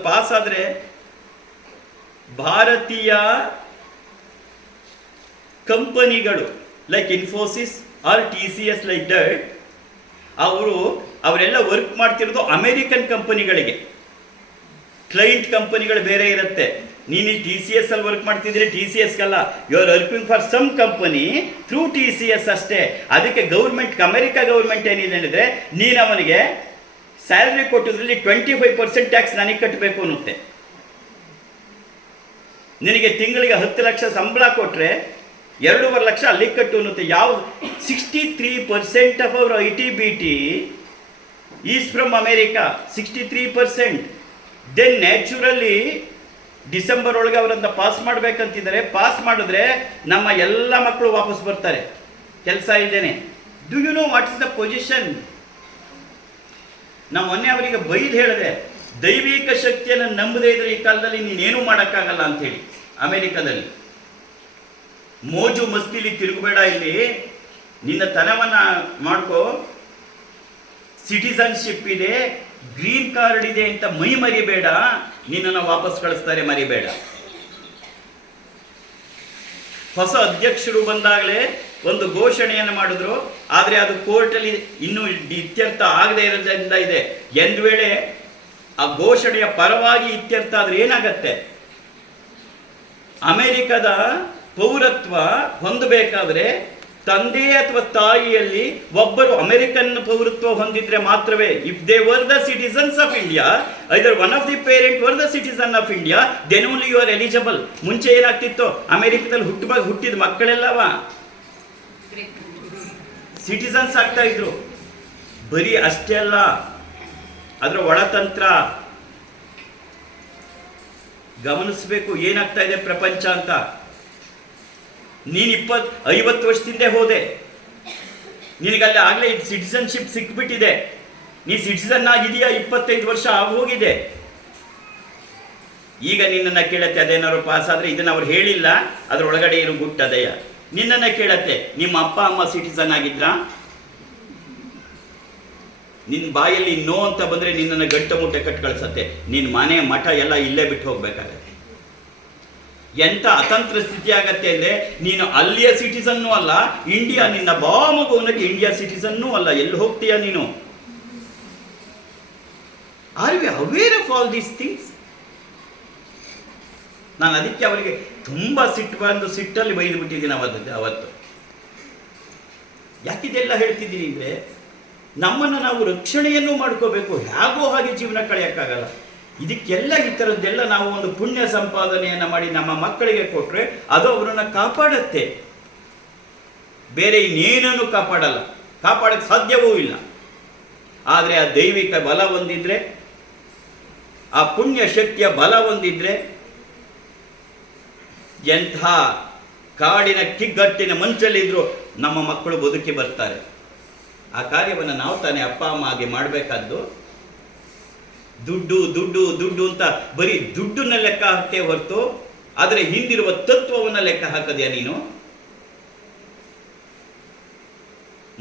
ಪಾಸ್ ಆದರೆ ಭಾರತೀಯ ಕಂಪನಿಗಳು like Infosys or TCS like that, ಅವರೆಲ್ಲ ವರ್ಕ್ ಮಾಡ್ತಿರೋದು ಅಮೇರಿಕನ್ ಕಂಪನಿಗಳಿಗೆ. ಕ್ಲೈಂಟ್ ಕಂಪನಿಗಳು ಬೇರೆ ಇರುತ್ತೆ. ನೀನು TCS ಅಲ್ಲಿ ವರ್ಕ್ ಮಾಡ್ತಿದ್ರೆ TCSಗಲ್ಲ, you are working for some company through TCS ಅಷ್ಟೇ. ಅದಕ್ಕೆ ಅಮೆರಿಕ ಗೌರ್ಮೆಂಟ್ ಏನಿದೆ ಅಂದರೆ, ನೀನು ಅವನಿಗೆ ಸ್ಯಾಲ್ರಿ ಕೊಟ್ಟಿದ್ರಲ್ಲಿ 25% ಟ್ಯಾಕ್ಸ್ ನನಗೆ ಕಟ್ಟಬೇಕು ಅನ್ನುತ್ತೆ. ನಿನಗೆ ತಿಂಗಳಿಗೆ 10 ಲಕ್ಷ ಸಂಬಳ ಕೊಟ್ಟರೆ 2.5 ಲಕ್ಷ ಅಲ್ಲಿಗೆ ಕಟ್ಟು ಅನ್ನುತ್ತೆ. 63% of our IT/BT is from America, 63%. Then naturally December ಒಳಗೆ ಅವರನ್ನ ಪಾಸ್ ಮಾಡಬೇಕಂತಿದ್ದಾರೆ. ಪಾಸ್ ಮಾಡಿದ್ರೆ ನಮ್ಮ ಎಲ್ಲ ಮಕ್ಕಳು ವಾಪಸ್ ಬರ್ತಾರೆ ಕೆಲಸ ಇದ್ದೇನೆ. Do you know what is the position? ನಾವು ಮೊನ್ನೆ ಅವರಿಗೆ ಬೈದು ಹೇಳಿದೆ, ದೈವಿಕ ಶಕ್ತಿಯನ್ನು ನಂಬದೇ ಇದ್ರೆ ಈ ಕಾಲದಲ್ಲಿ ನೀನೇನು ಮಾಡೋಕ್ಕಾಗಲ್ಲ ಅಂಥೇಳಿ. ಅಮೇರಿಕಾದಲ್ಲಿ ಮೋಜು ಮಸ್ತಿಲಿ ತಿರುಗಬೇಡ, ಇಲ್ಲಿ ನಿನ್ನ ತನವನ್ನು ಮಾಡ್ಕೋ. ಸಿಟಿಸನ್ಶಿಪ್ ಇದೆ, ಗ್ರೀನ್ ಕಾರ್ಡ್ ಇದೆ ಅಂತ ಮರಿಬೇಡ. ನಿನ್ನನ್ನು ವಾಪಸ್ ಕಳಿಸ್ತಾರೆ, ಮರಿಬೇಡ. ಹೊಸ ಅಧ್ಯಕ್ಷರು ಬಂದಾಗಲೇ ಒಂದು ಘೋಷಣೆಯನ್ನು ಮಾಡಿದ್ರು, ಆದರೆ ಅದು ಕೋರ್ಟಲ್ಲಿ ಇನ್ನೂ ಇತ್ಯರ್ಥ ಆಗದೇ ಇರೋದ್ರಿಂದ ಇದೆ. ಒಂದು ವೇಳೆ ಆ ಘೋಷಣೆಯ ಪರವಾಗಿ ಇತ್ಯರ್ಥ ಆದರೆ ಏನಾಗತ್ತೆ? ಅಮೆರಿಕದ ಪೌರತ್ವ ಹೊಂದಬೇಕಾದ್ರೆ ತಂದೆ ಅಥವಾ ತಾಯಿಯಲ್ಲಿ ಒಬ್ಬರು ಅಮೆರಿಕನ್ ಪೌರತ್ವ ಹೊಂದಿದ್ರೆ ಮಾತ್ರವೇ. If they were the citizens of India, either one of the parent were the citizen of India, then only you are eligible. ಮುಂಚೆ ಏನಾಗ್ತಿತ್ತು, ಅಮೆರಿಕದಲ್ಲಿ ಹುಟ್ಟಿದ ಮಕ್ಕಳೆಲ್ಲವ ಸಿಟಿಸನ್ಸ್ ಆಗ್ತಾ ಇದ್ರು. ಬರೀ ಅಷ್ಟೇ ಅಲ್ಲ, ಅದರ ಒಳತಂತ್ರ ಗಮನಿಸಬೇಕು, ಏನಾಗ್ತಾ ಇದೆ ಪ್ರಪಂಚ ಅಂತ. ನೀನು 50 ವರ್ಷದಿಂದ ಹೋದೆ, ನಿನಗಲ್ಲಿ ಆಗಲೇ ಸಿಟಿಸನ್ಶಿಪ್ ಸಿಕ್ಬಿಟ್ಟಿದೆ, ನೀ ಸಿಟಿಸನ್ ಆಗಿದೆಯಾ, 25 ವರ್ಷ ಆಗೋಗಿದೆ. ಈಗ ನಿನ್ನನ್ನು ಕೇಳತ್ತೆ, ಅದೇನಾದ್ರು ಪಾಸ್ ಆದರೆ, ಇದನ್ನು ಅವ್ರು ಹೇಳಿಲ್ಲ, ಅದ್ರ ಒಳಗಡೆ ಇರೋ ಗುಟ್ಟದೆಯ. ನಿನ್ನನ್ನು ಕೇಳತ್ತೆ, ನಿಮ್ಮ ಅಪ್ಪ ಅಮ್ಮ ಸಿಟಿಸನ್ ಆಗಿದ್ರಾ? ನಿನ್ನ ಬಾಯಲ್ಲಿ ನೋ ಅಂತ ಬಂದರೆ ನಿನ್ನನ್ನು ಗಂಟು ಮುಟ್ಟೆ ಕಟ್ಟು ಕಳಿಸತ್ತೆ. ನಿನ್ನ ಮನೆ ಮಠ ಎಲ್ಲ ಇಲ್ಲೇ ಬಿಟ್ಟು ಹೋಗ್ಬೇಕಾಗತ್ತೆ. ಎಂಥ ಅತಂತ್ರ ಸ್ಥಿತಿ ಆಗತ್ತೆ ಅಂದರೆ, ನೀನು ಅಲ್ಲಿಯ ಸಿಟಿಸನ್ನೂ ಅಲ್ಲ, ಇಂಡಿಯಾ ನಿನ್ನ ಬಾಮಗೋನಕ್ಕೆ ಇಂಡಿಯಾ ಸಿಟಿಸನ್ನೂ ಅಲ್ಲ. ಎಲ್ಲಿ ಹೋಗ್ತೀಯಾ ನೀನು? Are we aware of all these things? ನಾನು ಅದಕ್ಕೆ ಅವರಿಗೆ ತುಂಬ ಸಿಟ್ಟಲ್ಲಿ ಬೈದು ಬಿಟ್ಟಿದ್ದೀನಿ ಅವತ್ತು. ಯಾಕಿದೆಲ್ಲ ಹೇಳ್ತಿದ್ದೀನಿ ಅಂದರೆ, ನಮ್ಮನ್ನು ನಾವು ರಕ್ಷಣೆಯನ್ನು ಮಾಡ್ಕೋಬೇಕು. ಹೇಗೋ ಹಾಗೆ ಜೀವನ ಕಳೆಯೋಕ್ಕಾಗಲ್ಲ. ಇದಕ್ಕೆಲ್ಲ ಈ ಥರದ್ದೆಲ್ಲ ನಾವು ಒಂದು ಪುಣ್ಯ ಸಂಪಾದನೆಯನ್ನು ಮಾಡಿ ನಮ್ಮ ಮಕ್ಕಳಿಗೆ ಕೊಟ್ಟರೆ ಅದು ಅವರನ್ನು ಕಾಪಾಡುತ್ತೆ. ಬೇರೆ ಇನ್ನೇನನ್ನು ಕಾಪಾಡಕ್ಕೆ ಸಾಧ್ಯವೂ ಇಲ್ಲ. ಆದರೆ ಆ ದೈವಿಕ ಬಲ ಹೊಂದಿದ್ರೆ, ಆ ಪುಣ್ಯ ಶಕ್ತಿಯ ಬಲ ಹೊಂದಿದ್ರೆ, ಎಂಥ ಕಾಡಿನ ಕಿಗ್ಗಟ್ಟಿನ ಮಂಚಲ್ಲಿದ್ದರೂ ನಮ್ಮ ಮಕ್ಕಳು ಬದುಕಿ ಬರ್ತಾರೆ. ಆ ಕಾರ್ಯವನ್ನು ನಾವು ತಾನೇ ಅಪ್ಪ ಅಮ್ಮ ಆಗಿ ಮಾಡಬೇಕಾದ್ದು. ದುಡ್ಡು ದುಡ್ಡು ದುಡ್ಡು ಅಂತ ಬರೀ ದುಡ್ಡನ್ನ ಲೆಕ್ಕ ಹಾಕ್ತೇ ಹೊರತು ಆದರೆ ಹಿಂದಿರುವ ತತ್ವವನ್ನು ಲೆಕ್ಕ ಹಾಕದೆಯಾ ನೀನು?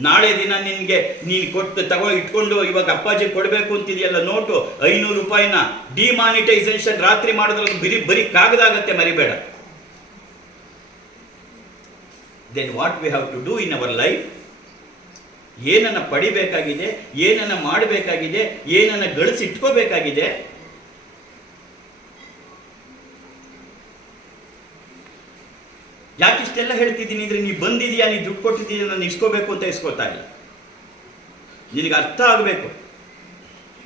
ನಾಳೆ ದಿನ ನೀನು ಇಟ್ಕೊಂಡು ಇವಾಗ ಅಪ್ಪಾಜಿ ಕೊಡಬೇಕು ಅಂತಿದೆಯಲ್ಲ ನೋಟು, 500 ರೂಪಾಯಿನ ಡಿಮಾನಿಟೈಸೇಷನ್ ರಾತ್ರಿ ಮಾಡಿದ್ರೆ ಬರೀ ಕಾಗದಾಗತ್ತೆ, ಮರಿಬೇಡ. Then what we have to do in our life? ಏನನ್ನ ಪಡಿಬೇಕಾಗಿದೆ, ಏನನ್ನ ಮಾಡಬೇಕಾಗಿದೆ, ಏನನ್ನ ಗಳಿಸಿಟ್ಕೋಬೇಕಾಗಿದೆ. ಯಾಕಿಷ್ಟೆಲ್ಲ ಹೇಳ್ತಿದ್ದೀನಿ ಅಂದರೆ, ನೀ ಬಂದಿದೆಯಾ, ನೀ ದುಡ್ಡು ಕೊಟ್ಟಿದ್ದೀಯ, ನಾನು ಇಸ್ಕೋಬೇಕು ಅಂತ ಇಸ್ಕೋತಾ ಇಲ್ಲ. ನಿನಗೆ ಅರ್ಥ ಆಗಬೇಕು.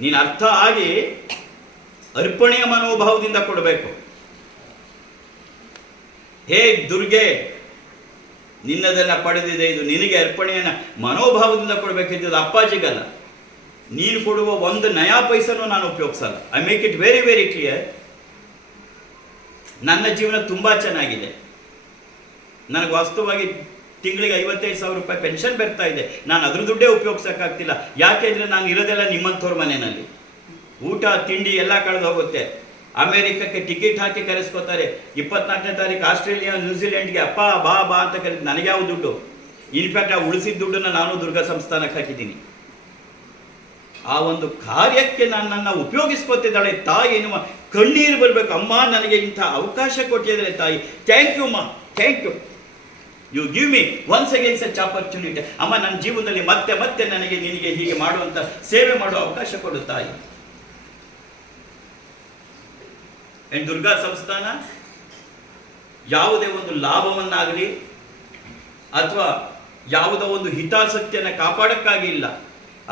ನೀನು ಅರ್ಥ ಆಗಿ ಅರ್ಪಣೆಯ ಮನೋಭಾವದಿಂದ ಕೊಡಬೇಕು. ಹೇ ದುರ್ಗೆ, ನಿನ್ನದನ್ನು ಪಡೆದಿದೆ, ಇದು ನಿನಗೆ ಅರ್ಪಣೆಯನ್ನು ಮನೋಭಾವದಿಂದ ಕೊಡಬೇಕಿದ್ದು ಅಪ್ಪಾಜಿಗಲ್ಲ. ನೀನು ಕೊಡುವ 1 ನಯಾ ಪೈಸನೂ ನಾನು ಉಪಯೋಗಿಸಲ್ಲ. I make it very very clear. ನನ್ನ ಜೀವನ ತುಂಬ ಚೆನ್ನಾಗಿದೆ. ನನಗೆ ವಾಸ್ತವವಾಗಿ ತಿಂಗಳಿಗೆ 55,000 ರೂಪಾಯಿ ಪೆನ್ಷನ್ ಬರ್ತಾ ಇದೆ. ನಾನು ಅದ್ರ ದುಡ್ಡೇ ಉಪಯೋಗಿಸೋಕ್ಕಾಗ್ತಿಲ್ಲ. ಯಾಕೆಂದರೆ ನಾನು ಇರೋದೆಲ್ಲ ನಿಮ್ಮಂಥವ್ರ ಮನೆಯಲ್ಲಿ. ಊಟ ತಿಂಡಿ ಎಲ್ಲ ಕಳೆದು ಹೋಗುತ್ತೆ. ಅಮೇರಿಕಕ್ಕೆ ಟಿಕೆಟ್ ಹಾಕಿ ಕರೆಸ್ಕೋತಾರೆ. 24ನೇ ತಾರೀಕು ಆಸ್ಟ್ರೇಲಿಯಾ ನ್ಯೂಜಿಲೆಂಡ್ಗೆ ಅಪ್ಪ ಬಾ ಬಾ ಅಂತ ಕರೀತು. ನನಗೆ ಯಾವ ದುಡ್ಡು? ಇನ್ಫ್ಯಾಕ್ಟ್ ಆ ಉಳಿಸಿದ ದುಡ್ಡನ್ನು ನಾನು ದುರ್ಗಾ ಸಂಸ್ಥಾನಕ್ಕೆ ಹಾಕಿದ್ದೀನಿ. ಆ ಒಂದು ಕಾರ್ಯಕ್ಕೆ ನನ್ನನ್ನು ಉಪಯೋಗಿಸ್ಕೊತಿದ್ದಾಳೆ ತಾಯಿ ಎನ್ನುವ ಕಣ್ಣೀರು ಬರಬೇಕು. ಅಮ್ಮ ನನಗೆ ಇಂಥ ಅವಕಾಶ ಕೊಟ್ಟಿದ್ದಾರೆ ತಾಯಿ, ಥ್ಯಾಂಕ್ ಯು ಅಮ್ಮ, thank you, you give me once again such opportunity. ಅಮ್ಮ ನನ್ನ ಜೀವನದಲ್ಲಿ ಮತ್ತೆ ಮತ್ತೆ ನನಗೆ ನಿನಗೆ ಹೀಗೆ ಮಾಡುವಂಥ ಸೇವೆ ಮಾಡುವ ಅವಕಾಶ ಕೊಡು ತಾಯಿ. ಅಂಡ್ ದುರ್ಗಾ ಸಂಸ್ಥಾನ ಯಾವುದೇ ಒಂದು ಲಾಭವನ್ನಾಗಲಿ ಅಥವಾ ಯಾವುದೋ ಒಂದು ಹಿತಾಸಕ್ತಿಯನ್ನು ಕಾಪಾಡಕ್ಕಾಗಿ ಇಲ್ಲ.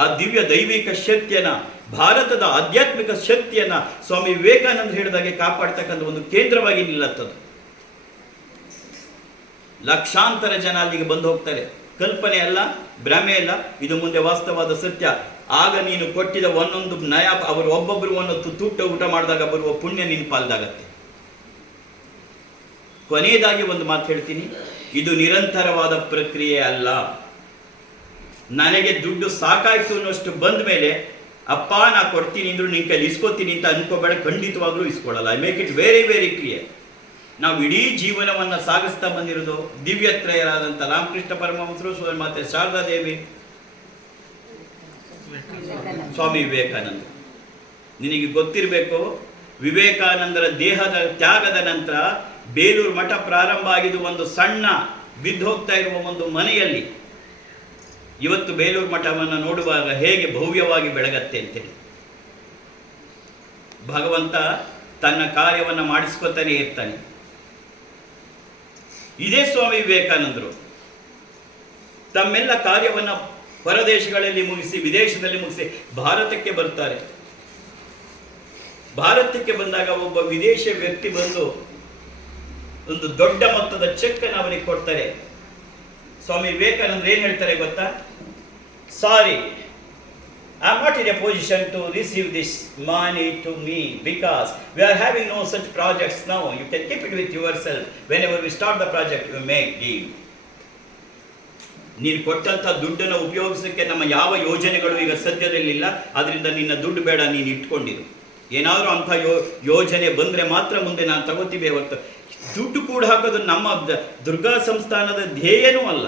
ಆ ದಿವ್ಯ ದೈವಿಕ ಶಕ್ತಿಯನ್ನ, ಭಾರತದ ಆಧ್ಯಾತ್ಮಿಕ ಶಕ್ತಿಯನ್ನ ಸ್ವಾಮಿ ವಿವೇಕಾನಂದ ಹೇಳಿದಾಗೆ ಕಾಪಾಡ್ತಕ್ಕಂಥ ಒಂದು ಕೇಂದ್ರವಾಗಿ ನಿಲ್ಲತ್ತದು. ಲಕ್ಷಾಂತರ ಜನ ಅಲ್ಲಿಗೆ ಬಂದು ಹೋಗ್ತಾರೆ. ಕಲ್ಪನೆ ಅಲ್ಲ, ಭ್ರಮೆ ಅಲ್ಲ, ಇದು ಮುಂದೆ ವಾಸ್ತವವಾದ ಸತ್ಯ. ಆಗ ನೀನು ಕೊಟ್ಟಿದ ಒಂದೊಂದು ನಯ, ಅವರು ಒಬ್ಬೊಬ್ಬರು ಒಂದೊಂದು ತುಟ್ಟ ಊಟ ಮಾಡಿದಾಗ ಬರುವ ಪುಣ್ಯ ನಿನ್ನ ಪಾಲ್ದಾಗತ್ತೆ. ಕೊನೆಯದಾಗಿ ಒಂದು ಮಾತು ಹೇಳ್ತೀನಿ, ಇದು ನಿರಂತರವಾದ ಪ್ರಕ್ರಿಯೆ ಅಲ್ಲ. ನನಗೆ ದುಡ್ಡು ಸಾಕಾಯ್ತು ಅನ್ನೋಷ್ಟು ಬಂದ ಮೇಲೆ ಅಪ್ಪ ನಾ ಕೊಡ್ತೀನಿ ಅಂದ್ರು ನಿನ್ನ ಕೈಲಿ ಇಸ್ಕೋತೀನಿ ಅಂತ ಅನ್ಕೋಬೇಡ. ಖಂಡಿತವಾಗ್ಲೂ ಇಸ್ಕೊಳ್ಳಲ್ಲ. I make it very very clear. ನಾವು ಇಡೀ ಜೀವನವನ್ನು ಸಾಗಿಸ್ತಾ ಬಂದಿರೋದು ದಿವ್ಯತ್ರಯರಾದಂಥ ರಾಮಕೃಷ್ಣ ಪರಮಹಂಸರು, ಮಾತೆ ಶಾರದಾದೇವಿ, ಸ್ವಾಮಿ ವಿವೇಕಾನಂದ. ನಿನಗೆ ಗೊತ್ತಿರಬೇಕು, ವಿವೇಕಾನಂದರ ದೇಹದ ತ್ಯಾಗದ ನಂತರ ಬೇಲೂರು ಮಠ ಪ್ರಾರಂಭ ಆಗಿದ್ದು ಒಂದು ಸಣ್ಣ ಬಿದ್ದು ಹೋಗ್ತಾ ಇರುವ ಒಂದು ಮನೆಯಲ್ಲಿ. ಇವತ್ತು ಬೇಲೂರು ಮಠವನ್ನು ನೋಡುವಾಗ ಹೇಗೆ ಭವ್ಯವಾಗಿ ಬೆಳಗತ್ತೆ ಅಂತೇಳಿ ಭಗವಂತ ತನ್ನ ಕಾರ್ಯವನ್ನು ಮಾಡಿಸ್ಕೊತಾನೆ ಇರ್ತಾನೆ. ಇದೇ ಸ್ವಾಮಿ ವಿವೇಕಾನಂದರು ತಮ್ಮೆಲ್ಲ ಕಾರ್ಯವನ್ನು ಹೊರದೇಶಗಳಲ್ಲಿ ಮುಗಿಸಿ, ವಿದೇಶದಲ್ಲಿ ಮುಗಿಸಿ ಭಾರತಕ್ಕೆ ಬರ್ತಾರೆ. ಭಾರತಕ್ಕೆ ಬಂದಾಗ ಒಬ್ಬ ವಿದೇಶಿ ವ್ಯಕ್ತಿ ಬಂದು ಒಂದು ದೊಡ್ಡ ಮೊತ್ತದ ಚೆಕ್ ಅನ್ನು ಅವರಿಗೆ ಕೊಡ್ತಾರೆ. ಸ್ವಾಮಿ ವಿವೇಕಾನಂದರು ಏನು ಹೇಳ್ತಾರೆ ಗೊತ್ತಾ? ಸಾರಿ, I am not in a position to receive this money to me because we are having no such projects now. You can keep it with yourself. Whenever we start the project, you may give. ನೀನು ಕೊಟ್ಟಂಥ ದುಡ್ಡನ್ನು ಉಪಯೋಗಿಸೋಕ್ಕೆ ನಮ್ಮ ಯಾವ ಯೋಜನೆಗಳು ಈಗ ಸದ್ಯದಲ್ಲಿಲ್ಲ. ಅದರಿಂದ ನಿನ್ನ ದುಡ್ಡು ಬೇಡ, ನೀನು ಇಟ್ಕೊಂಡಿರು. ಏನಾದರೂ ಅಂಥ ಯೋಜನೆ ಬಂದರೆ ಮಾತ್ರ ಮುಂದೆ ನಾನು ತಗೋತೀವಿ. ಹೊರತು ದುಡ್ಡು ಕೂಡ ಹಾಕೋದು ನಮ್ಮ ದುರ್ಗಾ ಸಂಸ್ಥಾನದ ಧ್ಯೇಯನೂ ಅಲ್ಲ.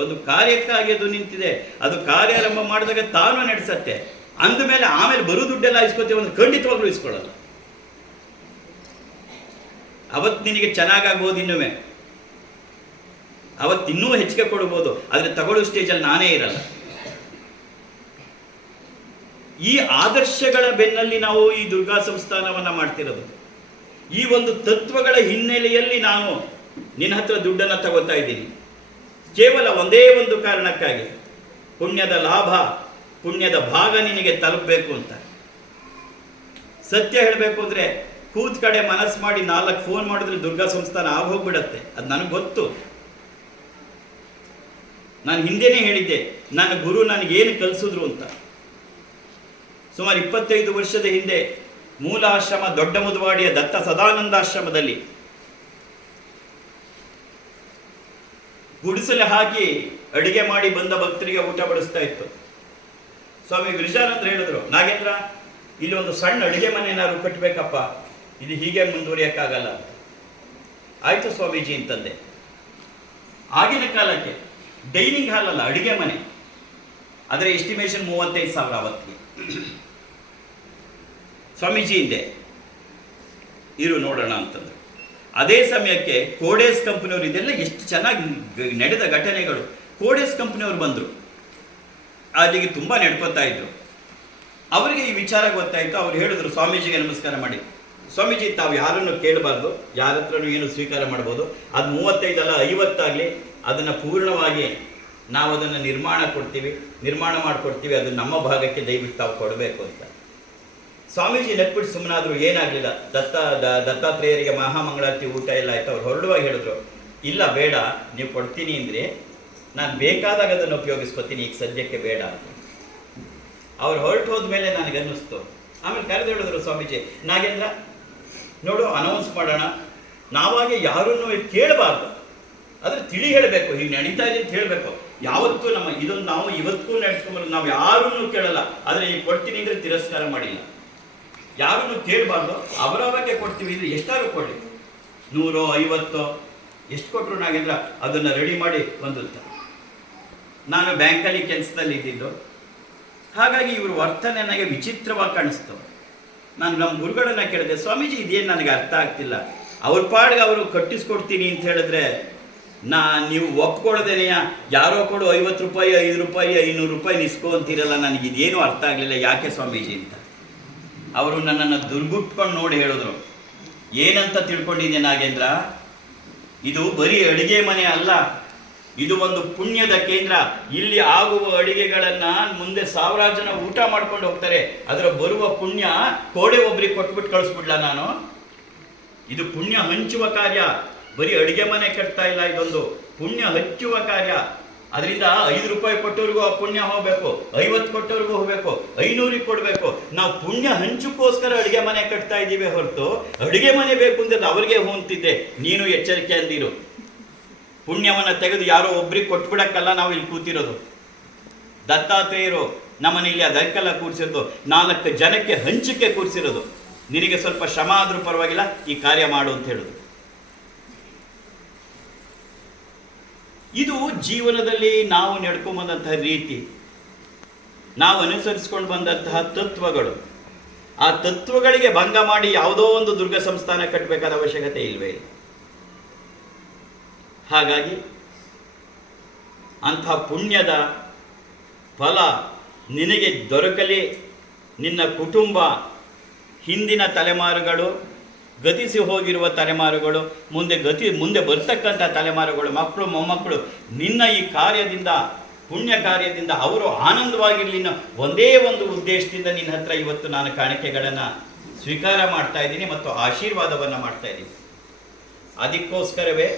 ಒಂದು ಕಾರ್ಯಕ್ಕಾಗಿ ಅದು ನಿಂತಿದೆ. ಅದು ಕಾರ್ಯಾರಂಭ ಮಾಡಿದಾಗ ತಾನು ನಡೆಸತ್ತೆ. ಅಂದಮೇಲೆ ಆಮೇಲೆ ಬರೋ ದುಡ್ಡೆಲ್ಲ ಇಸ್ಕೊತೀವಿ ಅಂದ್ರೆ ಖಂಡಿತವಾಗ್ಲೂ ಇಸ್ಕೊಳ್ಳಲ್ಲ. ಅವತ್ತು ನಿನಗೆ ಚೆನ್ನಾಗಾಗ್ಬೋದು, ಇನ್ನುವೇ ಅವತ್ತು ಇನ್ನೂ ಹೆಚ್ಚಿಗೆ ಕೊಡ್ಬೋದು, ಆದರೆ ತಗೊಳ್ಳೋ ಸ್ಟೇಜಲ್ಲಿ ನಾನೇ ಇರಲ್ಲ. ಈ ಆದರ್ಶಗಳ ಬೆನ್ನಲ್ಲಿ ನಾವು ಈ ದುರ್ಗಾ ಸಂಸ್ಥಾನವನ್ನು ಮಾಡ್ತಿರೋದು. ಈ ಒಂದು ತತ್ವಗಳ ಹಿನ್ನೆಲೆಯಲ್ಲಿ ನಾನು ನಿನ್ನ ಹತ್ರ ದುಡ್ಡನ್ನು ತಗೋತಾ ಇದ್ದೀನಿ. ಕೇವಲ ಒಂದೇ ಒಂದು ಕಾರಣಕ್ಕಾಗಿ, ಪುಣ್ಯದ ಲಾಭ, ಪುಣ್ಯದ ಭಾಗ ನಿನಗೆ ತಲುಪಬೇಕು ಅಂತ. ಸತ್ಯ ಹೇಳಬೇಕು ಅಂದರೆ ಕೂತ್ ಕಡೆ ಮನಸ್ಸು ಮಾಡಿ 4 ಫೋನ್ ಮಾಡಿದ್ರೆ ದುರ್ಗಾ ಸಂಸ್ಥಾನ ಆಗೋಗ್ಬಿಡತ್ತೆ. ಅದು ನನಗೆ ಗೊತ್ತು. ನಾನು ಹಿಂದೆನೇ ಹೇಳಿದ್ದೆ, ನನ್ನ ಗುರು ನನಗೇನು ಕಲಿಸಿದ್ರು ಅಂತ. ಸುಮಾರು 25 ವರ್ಷದ ಹಿಂದೆ ಮೂಲ ಆಶ್ರಮ ದೊಡ್ಡ ಮುದುವಾಡಿಯ ದತ್ತ ಸದಾನಂದಾಶ್ರಮದಲ್ಲಿ ಗುಡಿಸಲು ಹಾಕಿ ಅಡುಗೆ ಮಾಡಿ ಬಂದ ಭಕ್ತರಿಗೆ ಊಟ ಬಡಿಸ್ತಾ ಇತ್ತು. ಸ್ವಾಮಿ ವಿರಜಾನಂದ್ರ ಹೇಳಿದ್ರು, ನಾಗೇಂದ್ರ ಇಲ್ಲಿ ಒಂದು ಸಣ್ಣ ಅಡುಗೆ ಮನೆ ಏನಾದ್ರು ಕಟ್ಟಬೇಕಪ್ಪ, ಇದು ಹೀಗೆ ಮುಂದುವರಿಯೋಕ್ಕಾಗಲ್ಲ. ಆಯಿತು ಸ್ವಾಮೀಜಿ ಅಂತಂದೆ. ಆಗಿನ ಕಾಲಕ್ಕೆ ಡೈನಿಂಗ್ ಹಾಲ್ ಅಲ್ಲ, ಅಡುಗೆ ಮನೆ. ಅದರ ಎಸ್ಟಿಮೇಷನ್ 35,000 ಅವತ್ತಿಗೆ. ಸ್ವಾಮೀಜಿ ಹಿಂದೆ ಇರು ನೋಡೋಣ ಅಂತಂದ್ರು. ಅದೇ ಸಮಯಕ್ಕೆ ಕೋಡೇಸ್ ಕಂಪನಿಯವರು, ಇದೆಲ್ಲ ಎಷ್ಟು ಚೆನ್ನಾಗಿ ನಡೆದ ಘಟನೆಗಳು. ಕೋಡೇಸ್ ಕಂಪನಿಯವರು ಬಂದರು, ಅಲ್ಲಿಗೆ ತುಂಬ ನಡ್ಕೊತಾ ಇದ್ರು. ಅವರಿಗೆ ಈ ವಿಚಾರ ಗೊತ್ತಾಯಿತು. ಅವ್ರು ಹೇಳಿದ್ರು ಸ್ವಾಮೀಜಿಗೆ ನಮಸ್ಕಾರ ಮಾಡಿ, ಸ್ವಾಮೀಜಿ ತಾವು ಯಾರನ್ನು ಕೇಳಬಾರ್ದು, ಯಾರ ಹತ್ರನೂ ಏನು ಸ್ವೀಕಾರ ಮಾಡ್ಬೋದು, ಅದು 35 ಅಲ್ಲ 50 ಆಗಲಿ, ಅದನ್ನು ಪೂರ್ಣವಾಗಿ ನಾವು ಅದನ್ನು ನಿರ್ಮಾಣ ಮಾಡಿಕೊಡ್ತೀವಿ, ಅದು ನಮ್ಮ ಭಾಗಕ್ಕೆ ದಯವಿಟ್ಟು ತಾವು ಕೊಡಬೇಕು ಅಂತ. ಸ್ವಾಮೀಜಿ ನಕ್ಬಿಟ್ಟು ಸುಮ್ಮನಾದ್ರು, ಏನಾಗಲಿಲ್ಲ. ದತ್ತಾತ್ರೇಯರಿಗೆ ಮಹಾಮಂಗಳಾರತಿ ಊಟ ಎಲ್ಲ ಆಯ್ತು. ಅವ್ರು ಹೊರಡುವಾಗ ಹೇಳಿದ್ರು, ಇಲ್ಲ ಬೇಡ, ನೀವು ಕೊಡ್ತೀನಿ ಅಂದರೆ ನಾನು ಬೇಕಾದಾಗ ಅದನ್ನು ಉಪಯೋಗಿಸ್ಕೊತೀನಿ, ಈಗ ಸದ್ಯಕ್ಕೆ ಬೇಡ ಅಂತ. ಅವ್ರು ಹೊರಟು ಹೋದ್ಮೇಲೆ ನನಗನ್ನಿಸ್ತು. ಆಮೇಲೆ ಕರೆದು ಹೇಳಿದ್ರು ಸ್ವಾಮೀಜಿ, ನಾಗೇಂದ್ರ ನೋಡು ಅನೌನ್ಸ್ ಮಾಡೋಣ, ನಾವಾಗೆ ಯಾರನ್ನು ಕೇಳಬಾರ್ದು, ಆದರೆ ತಿಳಿ ಹೇಳಬೇಕು, ಹೀಗೆ ನಡೀತಾ ಇದೆ ಅಂತ ಹೇಳಬೇಕು. ಯಾವತ್ತೂ ಇದೊಂದು ನಾವು ಇವತ್ತೂ ನಡೆಸ್ಕೊಂಬರೋದು, ನಾವು ಯಾರನ್ನು ಕೇಳಲ್ಲ, ಆದರೆ ಈಗ ಕೊಡ್ತೀನಿ ಅಂದರೆ ತಿರಸ್ಕಾರ ಮಾಡಿಲ್ಲ. ಯಾರನ್ನು ಕೇಳಬಾರ್ದು, ಅವರವಕ್ಕೆ ಕೊಡ್ತೀವಿ ಅಂದರೆ ಎಷ್ಟಾದ್ರೂ ಕೊಡಲಿ, 100 50 ಎಷ್ಟು ಕೊಟ್ಟರು ನಾಗೇಂದ್ರ ಅದನ್ನು ರೆಡಿ ಮಾಡಿ ಬಂದುತ್ತ. ನಾನು ಬ್ಯಾಂಕಲ್ಲಿ ಕೆಲಸದಲ್ಲಿ ಇದ್ದಿದ್ದು, ಹಾಗಾಗಿ ಇವರು ವರ್ತನೆ ನನಗೆ ವಿಚಿತ್ರವಾಗಿ ಕಾಣಿಸ್ತು. ನಾನು ನಮ್ಮ ಗುರುಗಳನ್ನ ಕೇಳಿದೆ, ಸ್ವಾಮೀಜಿ ಇದೇನು ನನಗೆ ಅರ್ಥ ಆಗ್ತಿಲ್ಲ, ಅವ್ರ ಪಾಡಿಗೆ ಅವರು ಕಟ್ಟಿಸ್ಕೊಡ್ತೀನಿ ಅಂತ ಹೇಳಿದ್ರೆ ನೀವು ಒಪ್ಕೊಳ್ಳೋದೇನೆಯ ಯಾರೋ ಕೊಡು 50 ರೂಪಾಯಿ 5 ರೂಪಾಯಿ 500 ರೂಪಾಯಿ ನಿಸ್ಕೋ ಅಂತೀರಲ್ಲ, ನನಗಿದೇನು ಅರ್ಥ ಆಗಲಿಲ್ಲ, ಯಾಕೆ ಸ್ವಾಮೀಜಿ ಅಂತ. ಅವರು ನನ್ನನ್ನು ದುರ್ಗುಟ್ಕೊಂಡು ನೋಡಿ ಹೇಳಿದ್ರು, ಏನಂತ ತಿಳ್ಕೊಂಡಿದ್ದೆ ನಾಗೇಂದ್ರ, ಇದು ಬರೀ ಅಡುಗೆ ಮನೆ ಅಲ್ಲ, ಇದು ಒಂದು ಪುಣ್ಯದ ಕೇಂದ್ರ. ಇಲ್ಲಿ ಆಗುವ ಅಡಿಗೆಗಳನ್ನು ಮುಂದೆ 1000 ಜನ ಊಟ ಮಾಡ್ಕೊಂಡು ಹೋಗ್ತಾರೆ, ಅದರ ಬರುವ ಪುಣ್ಯ ಕೋಡೆ ಒಬ್ರಿಗೆ ಕೊಟ್ಬಿಟ್ಟು ಕಳಿಸ್ಬಿಡ್ಲ ನಾನು. ಇದು ಪುಣ್ಯ ಹಂಚುವ ಕಾರ್ಯ, ಬರೀ ಅಡುಗೆ ಮನೆ ಕಟ್ತಾ ಇಲ್ಲ, ಇದೊಂದು ಪುಣ್ಯ ಹಂಚುವ ಕಾರ್ಯ. ಅದರಿಂದ 5 ರೂಪಾಯಿ ಕೊಟ್ಟವ್ರಿಗೂ ಆ ಪುಣ್ಯ ಹೋಗಬೇಕು, 50 ಕೊಟ್ಟವ್ರಿಗೂ ಹೋಗಬೇಕು, 500ಕ್ಕೆ ಕೊಡಬೇಕು. ನಾವು ಪುಣ್ಯ ಹಂಚಕ್ಕೋಸ್ಕರ ಅಡುಗೆ ಮನೆ ಕಟ್ತಾ ಇದ್ದೀವಿ ಹೊರತು ಅಡುಗೆ ಮನೆ ಬೇಕು ಅಂತ ಅವ್ರಿಗೆ ಹೋಗ್ತಿದ್ದೆ. ನೀನು ಎಚ್ಚರಿಕೆ ಅಂದಿರು, ಪುಣ್ಯವನ್ನು ತೆಗೆದು ಯಾರೋ ಒಬ್ರಿಗೆ ಕೊಟ್ಬಿಡಕ್ಕಲ್ಲ ನಾವು ಇಲ್ಲಿ ಕೂತಿರೋದು. ದತ್ತಾತ್ರೇಯರು ನಮ್ಮನಿಲ್ಲಿ ಅದಕ್ಕೆಲ್ಲ ಕೂರಿಸಿರೋದು, 4 ಜನಕ್ಕೆ ಹಂಚಿಕೆ ಕೂರಿಸಿರೋದು. ನಿನಗೆ ಸ್ವಲ್ಪ ಶ್ರಮ ಆದರೂ ಪರವಾಗಿಲ್ಲ, ಈ ಕಾರ್ಯ ಮಾಡು ಅಂತ ಹೇಳೋದು. ಇದು ಜೀವನದಲ್ಲಿ ನಾವು ನಡ್ಕೊಂಬಂದಂತಹ ರೀತಿ, ನಾವು ಅನುಸರಿಸ್ಕೊಂಡು ಬಂದಂತಹ ತತ್ವಗಳು. ಆ ತತ್ವಗಳಿಗೆ ಭಂಗ ಮಾಡಿ ಯಾವುದೋ ಒಂದು ದುರ್ಗ ಸಂಸ್ಥಾನ ಕಟ್ಟಬೇಕಾದ ಅವಶ್ಯಕತೆ ಇಲ್ವೇ ಇಲ್ಲ. ಹಾಗಾಗಿ ಅಂಥ ಪುಣ್ಯದ ಫಲ ನಿನಗೆ ದೊರಕಲಿ. ನಿನ್ನ ಕುಟುಂಬ, ಹಿಂದಿನ ತಲೆಮಾರುಗಳು, ಗತಿಸಿ ಹೋಗಿರುವ ತಲೆಮಾರುಗಳು, ಮುಂದೆ ಬರ್ತಕ್ಕಂಥ ತಲೆಮಾರುಗಳು, ಮಕ್ಕಳು ಮೊಮ್ಮಕ್ಕಳು ನಿನ್ನ ಈ ಕಾರ್ಯದಿಂದ, ಪುಣ್ಯ ಕಾರ್ಯದಿಂದ ಅವರು ಆನಂದವಾಗಿರಲಿ ಅನ್ನೋ ಒಂದೇ ಒಂದು ಉದ್ದೇಶದಿಂದ ನಿನ್ನ ಹತ್ರ ಇವತ್ತು ನಾನು ಕಾಣಿಕೆಗಳನ್ನು ಸ್ವೀಕಾರ ಮಾಡ್ತಾ ಇದ್ದೀನಿ ಮತ್ತು ಆಶೀರ್ವಾದವನ್ನು ಮಾಡ್ತಾ ಇದ್ದೀನಿ. ಅದಕ್ಕೋಸ್ಕರವೇ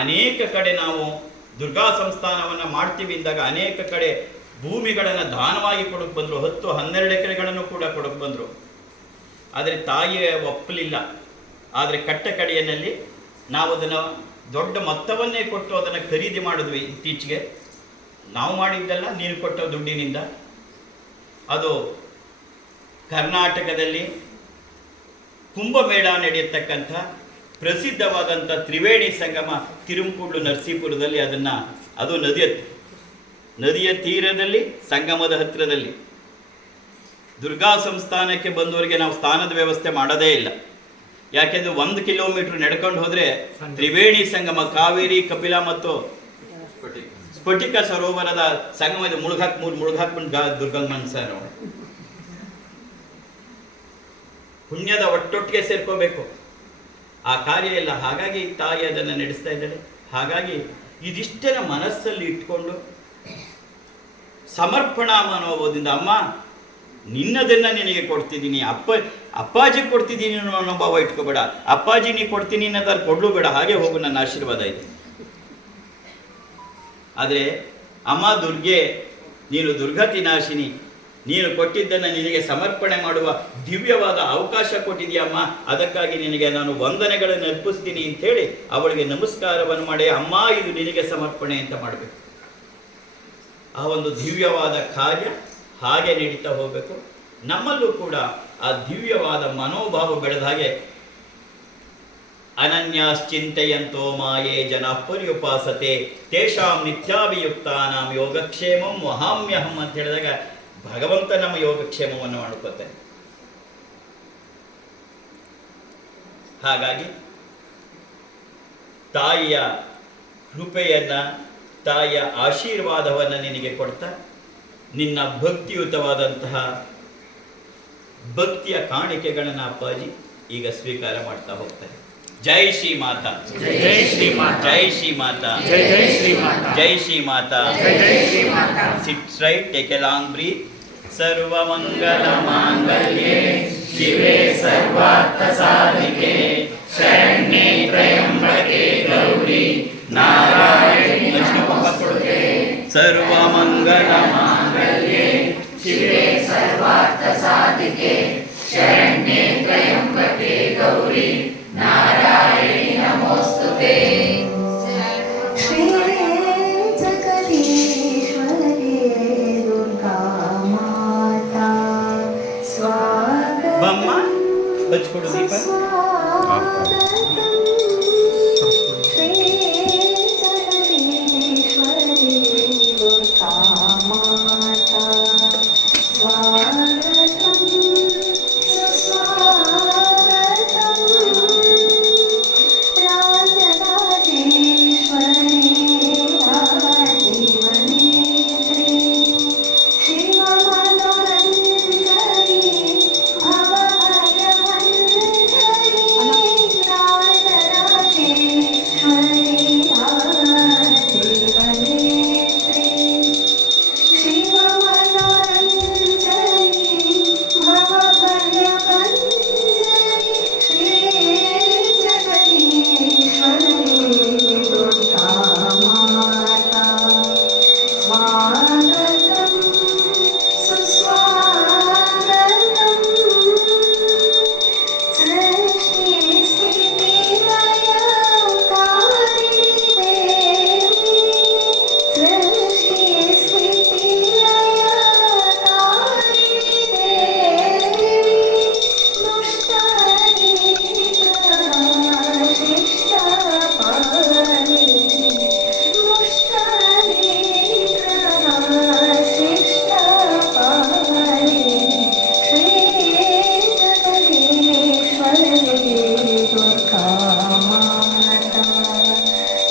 ಅನೇಕ ಕಡೆ ನಾವು ದುರ್ಗಾ ಸಂಸ್ಥಾನವನ್ನು ಮಾಡ್ತೀವಿ ಅಂದಾಗ ಅನೇಕ ಕಡೆ ಭೂಮಿಗಳನ್ನು ದಾನವಾಗಿ ಕೊಡಕ್ಕೆ ಬಂದರು, 10-12 ಎಕರೆಗಳನ್ನು ಕೂಡ ಕೊಡಕ್ಕೆ ಬಂದರು. ಆದರೆ ತಾಯಿಯ ಒಪ್ಪಲಿಲ್ಲ. ಆದರೆ ಕಟ್ಟ ಕಡೆಯಲ್ಲಿ ನಾವು ಅದನ್ನು ದೊಡ್ಡ ಮೊತ್ತವನ್ನೇ ಕೊಟ್ಟು ಅದನ್ನು ಖರೀದಿ ಮಾಡಿದ್ವಿ. ಇತ್ತೀಚೆಗೆ ನಾವು ಮಾಡಿದ್ದಲ್ಲ, ನೀನು ಕೊಟ್ಟ ದುಡ್ಡಿನಿಂದ. ಅದು ಕರ್ನಾಟಕದಲ್ಲಿ ಕುಂಭಮೇಳ ನಡೆಯತಕ್ಕಂಥ ಪ್ರಸಿದ್ಧವಾದಂಥ ತ್ರಿವೇಣಿ ಸಂಗಮ ತಿರುಮಕೂಡ್ಲು ನರಸೀಪುರದಲ್ಲಿ, ಅದು ನದಿಯ ತೀರದಲ್ಲಿ, ಸಂಗಮದ ಹತ್ತಿರದಲ್ಲಿ. ದುರ್ಗಾ ಸಂಸ್ಥಾನಕ್ಕೆ ಬಂದವರಿಗೆ ನಾವು ಸ್ಥಾನದ ವ್ಯವಸ್ಥೆ ಮಾಡೋದೇ ಇಲ್ಲ. ಯಾಕೆಂದರೆ 1 ಕಿಲೋಮೀಟರ್ ನಡ್ಕೊಂಡು ಹೋದರೆ ತ್ರಿವೇಣಿ ಸಂಗಮ, ಕಾವೇರಿ, ಕಪಿಲ ಮತ್ತು ಸ್ಫಟಿಕ ಸರೋವರದ ಸಂಗಮ. ಇದು ಮುಳುಗಾಕ್ಬಿಟ್ಟು ದುರ್ಗಮ್ಮನ ಸಹ ನೋಡಿ, ಪುಣ್ಯದ ಒಟ್ಟೊಟ್ಟಿಗೆ ಸೇರ್ಕೋಬೇಕು ಆ ಕಾರ್ಯ ಎಲ್ಲ. ಹಾಗಾಗಿ ತಾಯಿ ಅದನ್ನು ನಡೆಸ್ತಾ ಇದ್ದಾಳೆ. ಹಾಗಾಗಿ ಇದಿಷ್ಟನ್ನು ಮನಸ್ಸಲ್ಲಿ ಇಟ್ಕೊಂಡು ಸಮರ್ಪಣಾ ಮನೋಭಾವದಿಂದ, ಅಮ್ಮ ನಿನ್ನದನ್ನು ನಿನಗೆ ಕೊಡ್ತಿದ್ದೀನಿ, ಅಪ್ಪಾಜಿ ಕೊಡ್ತಿದ್ದೀನಿ ಅನ್ನೋ ಭಾವ ಇಟ್ಕೋಬೇಡ. ಅಪ್ಪಾಜಿ ನೀ ಕೊಡ್ತೀನಿ ಅನ್ನೋದಾರು ಕೊಡ್ಲು ಬೇಡ, ಹಾಗೆ ಹೋಗು, ನನ್ನ ಆಶೀರ್ವಾದ ಇದೆ. ಆದರೆ ಅಮ್ಮ ದುರ್ಗೆ, ನೀನು ದುರ್ಗತಿ ನಾಶಿನಿ, ನೀನು ಕೊಟ್ಟಿದ್ದನ್ನು ನಿನಗೆ ಸಮರ್ಪಣೆ ಮಾಡುವ ದಿವ್ಯವಾದ ಅವಕಾಶ ಕೊಟ್ಟಿದೆಯಮ್ಮ, ಅದಕ್ಕಾಗಿ ನಿನಗೆ ನಾನು ವಂದನೆಗಳನ್ನು ಅರ್ಪಿಸ್ತೀನಿ ಅಂಥೇಳಿ ಅವಳಿಗೆ ನಮಸ್ಕಾರವನ್ನು ಮಾಡಿ, ಅಮ್ಮ ಇದು ನಿನಗೆ ಸಮರ್ಪಣೆ ಅಂತ ಮಾಡಬೇಕು. ಆ ಒಂದು ದಿವ್ಯವಾದ ಕಾರ್ಯ ಹಾಗೆ ನಡೀತಾ ಹೋಗಬೇಕು. ನಮ್ಮಲ್ಲೂ ಕೂಡ ಆ ದಿವ್ಯವಾದ ಮನೋಭಾವ ಬೆಳೆದ ಹಾಗೆ ಅನನ್ಯಾಶ್ಚಿಂತೆಯಂತೋ ಮಾಯೇ ಜನ ಪರ್ಯುಪಾಸತೆ ತೇಷಾಂ ನಿತ್ಯಾಭಿಯುಕ್ತಾನಾಂ ಯೋಗಕ್ಷೇಮಂ ವಹಾಮ್ಯಹಂ ಅಂತ ಹೇಳಿದಾಗ ಭಗವಂತ ನಮ್ಮ ಯೋಗಕ್ಷೇಮವನ್ನು ಮಾಡ್ಕೋತಾನೆ. ಹಾಗಾಗಿ ತಾಯಿಯ ಕೃಪೆಯನ್ನು, ತಾಯಿಯ ಆಶೀರ್ವಾದವನ್ನು ನಿನಗೆ ಕೊಡ್ತಾ ನಿನ್ನ ಭಕ್ತಿಯುತವಾದಂತಹ ಭಕ್ತಿಯ ಕಾಣಿಕೆಗಳನ್ನು ಅಪ್ಪಾಜಿ ಈಗ ಸ್ವೀಕಾರ ಮಾಡ್ತಾ ಹೋಗ್ತಾರೆ. ಜೈ ಶ್ರೀ ಮಾತಾ, ಜೈ ಶ್ರೀ ಮಾತಾ, ಜೈ ಶ್ರೀ ಮಾತಾ, ಜೈ ಶ್ರೀ ಮಾತಾ, ಜೈ ಶ್ರೀ ಮಾತಾ. ಜೈ Shri Mata. Sit straight, take a long breath. Sarvamangala ಮಾಂಗಲ್ಯೆ ಶಿವೆ ಸರ್ವಾರ್ಥ ಸಾಧಿಕೆ ಶರಣ್ಯೆ ತ್ರಯಂಬಕೆ Gauri Narayani ನಮೋಸ್ತುತೆ. Sarvamangala ಮಾಂಗಲ್ಯೆ ಶಿವೆ ಸರ್ವಾರ್ಥ ಸಾಧಿಕೆ ಶರಣ್ಯೆ ತ್ರಯಂಬಕೆ Gauri Gauri Narayani नमोस्तुते। श्री जगदीश्वरी दुर्गा माता स्वागतम् ಬಮ್ಮ ಹಚ್ಕೊಡು ದೀಪ. श्री जगदीश्वरी दुर्गा माता स्वागतम् सुस्वागतम् राजराजेश्वरी राजीवनेत्री शिवमनोरञ्जनी भवभयभञ्जनी राजराजेश्वरी राजीवनेत्री शिवमनोरञ्जनी भवभयभञ्जनी श्री जगदीश्वरी दुर्गा माता स्वागतम् सुस्वागतम् सृष्टिस्थितिलयकारिणी देवी सृष्टिस्थितिलयकारिणी देवी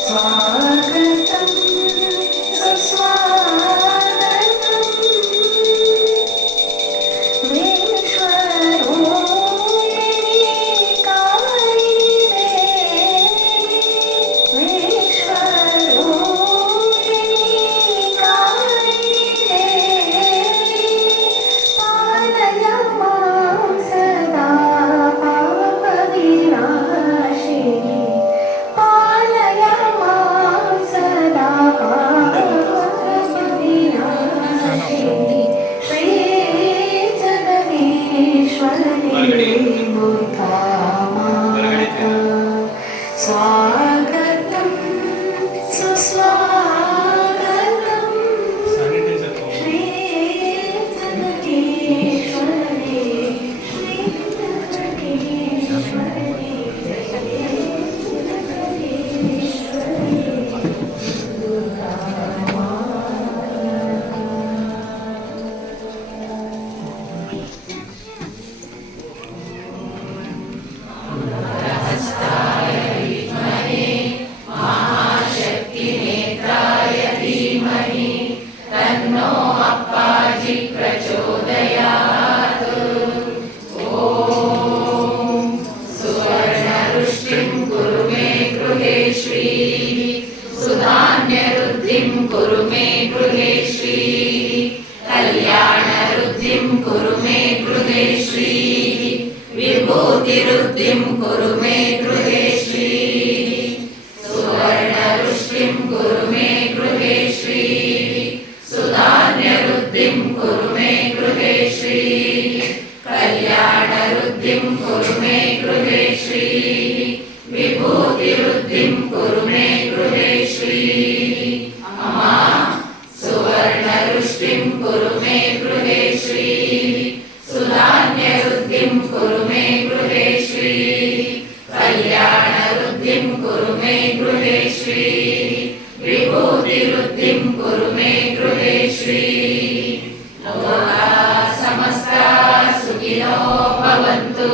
स्वागतम् सुस्वागतम् विश्वरूपिणी देवी विश्वरूपिणी देवी पालय मां सदा पापविनाशिनी पालय मां सदा पापविनाशिनी श्री जगदीश्वरी दुर्गा माता स्वागतम् सुस्वागतम् श्री जगदीश्वरी श्री जगदीश्वरी दुर्गा महाशक्तिनेत्राय धीमहि तन्नो अप्पाजि प्रचोदयात्। ॐ सुवर्णरुष्टिं कुरु मे गृहे श्रीः सुधान्यरुद्धिं कुरु मे गृहे श्रीः कल्याणरुद्धिं कुरु मे गृहे श्रीः विभूतिरुद्धिं कुरु मे गृहे श्रीः सुवर्णरुष्टिं कुरु मे गृहे श्रीः सुधान्यरुद्धिं कुरु मे गृहे श्रीः कल्याणरुद्धिं कुरु मे गृहे श्रीः विभूतिरुद्धिं कुरु मे गृहे श्रीः अमा सुवर्णरुष्टिं कुरु मे गृहे श्रीः सुधान्यरुद्धिं कुरु मे गृहे श्रीः कल्याणरुद्धिं कुरु मे गृहे श्रीः विभूतिरुद्धिं कुरु मे गृहे श्रीः लोकाः समस्ताः सुखिनो भवन्तु।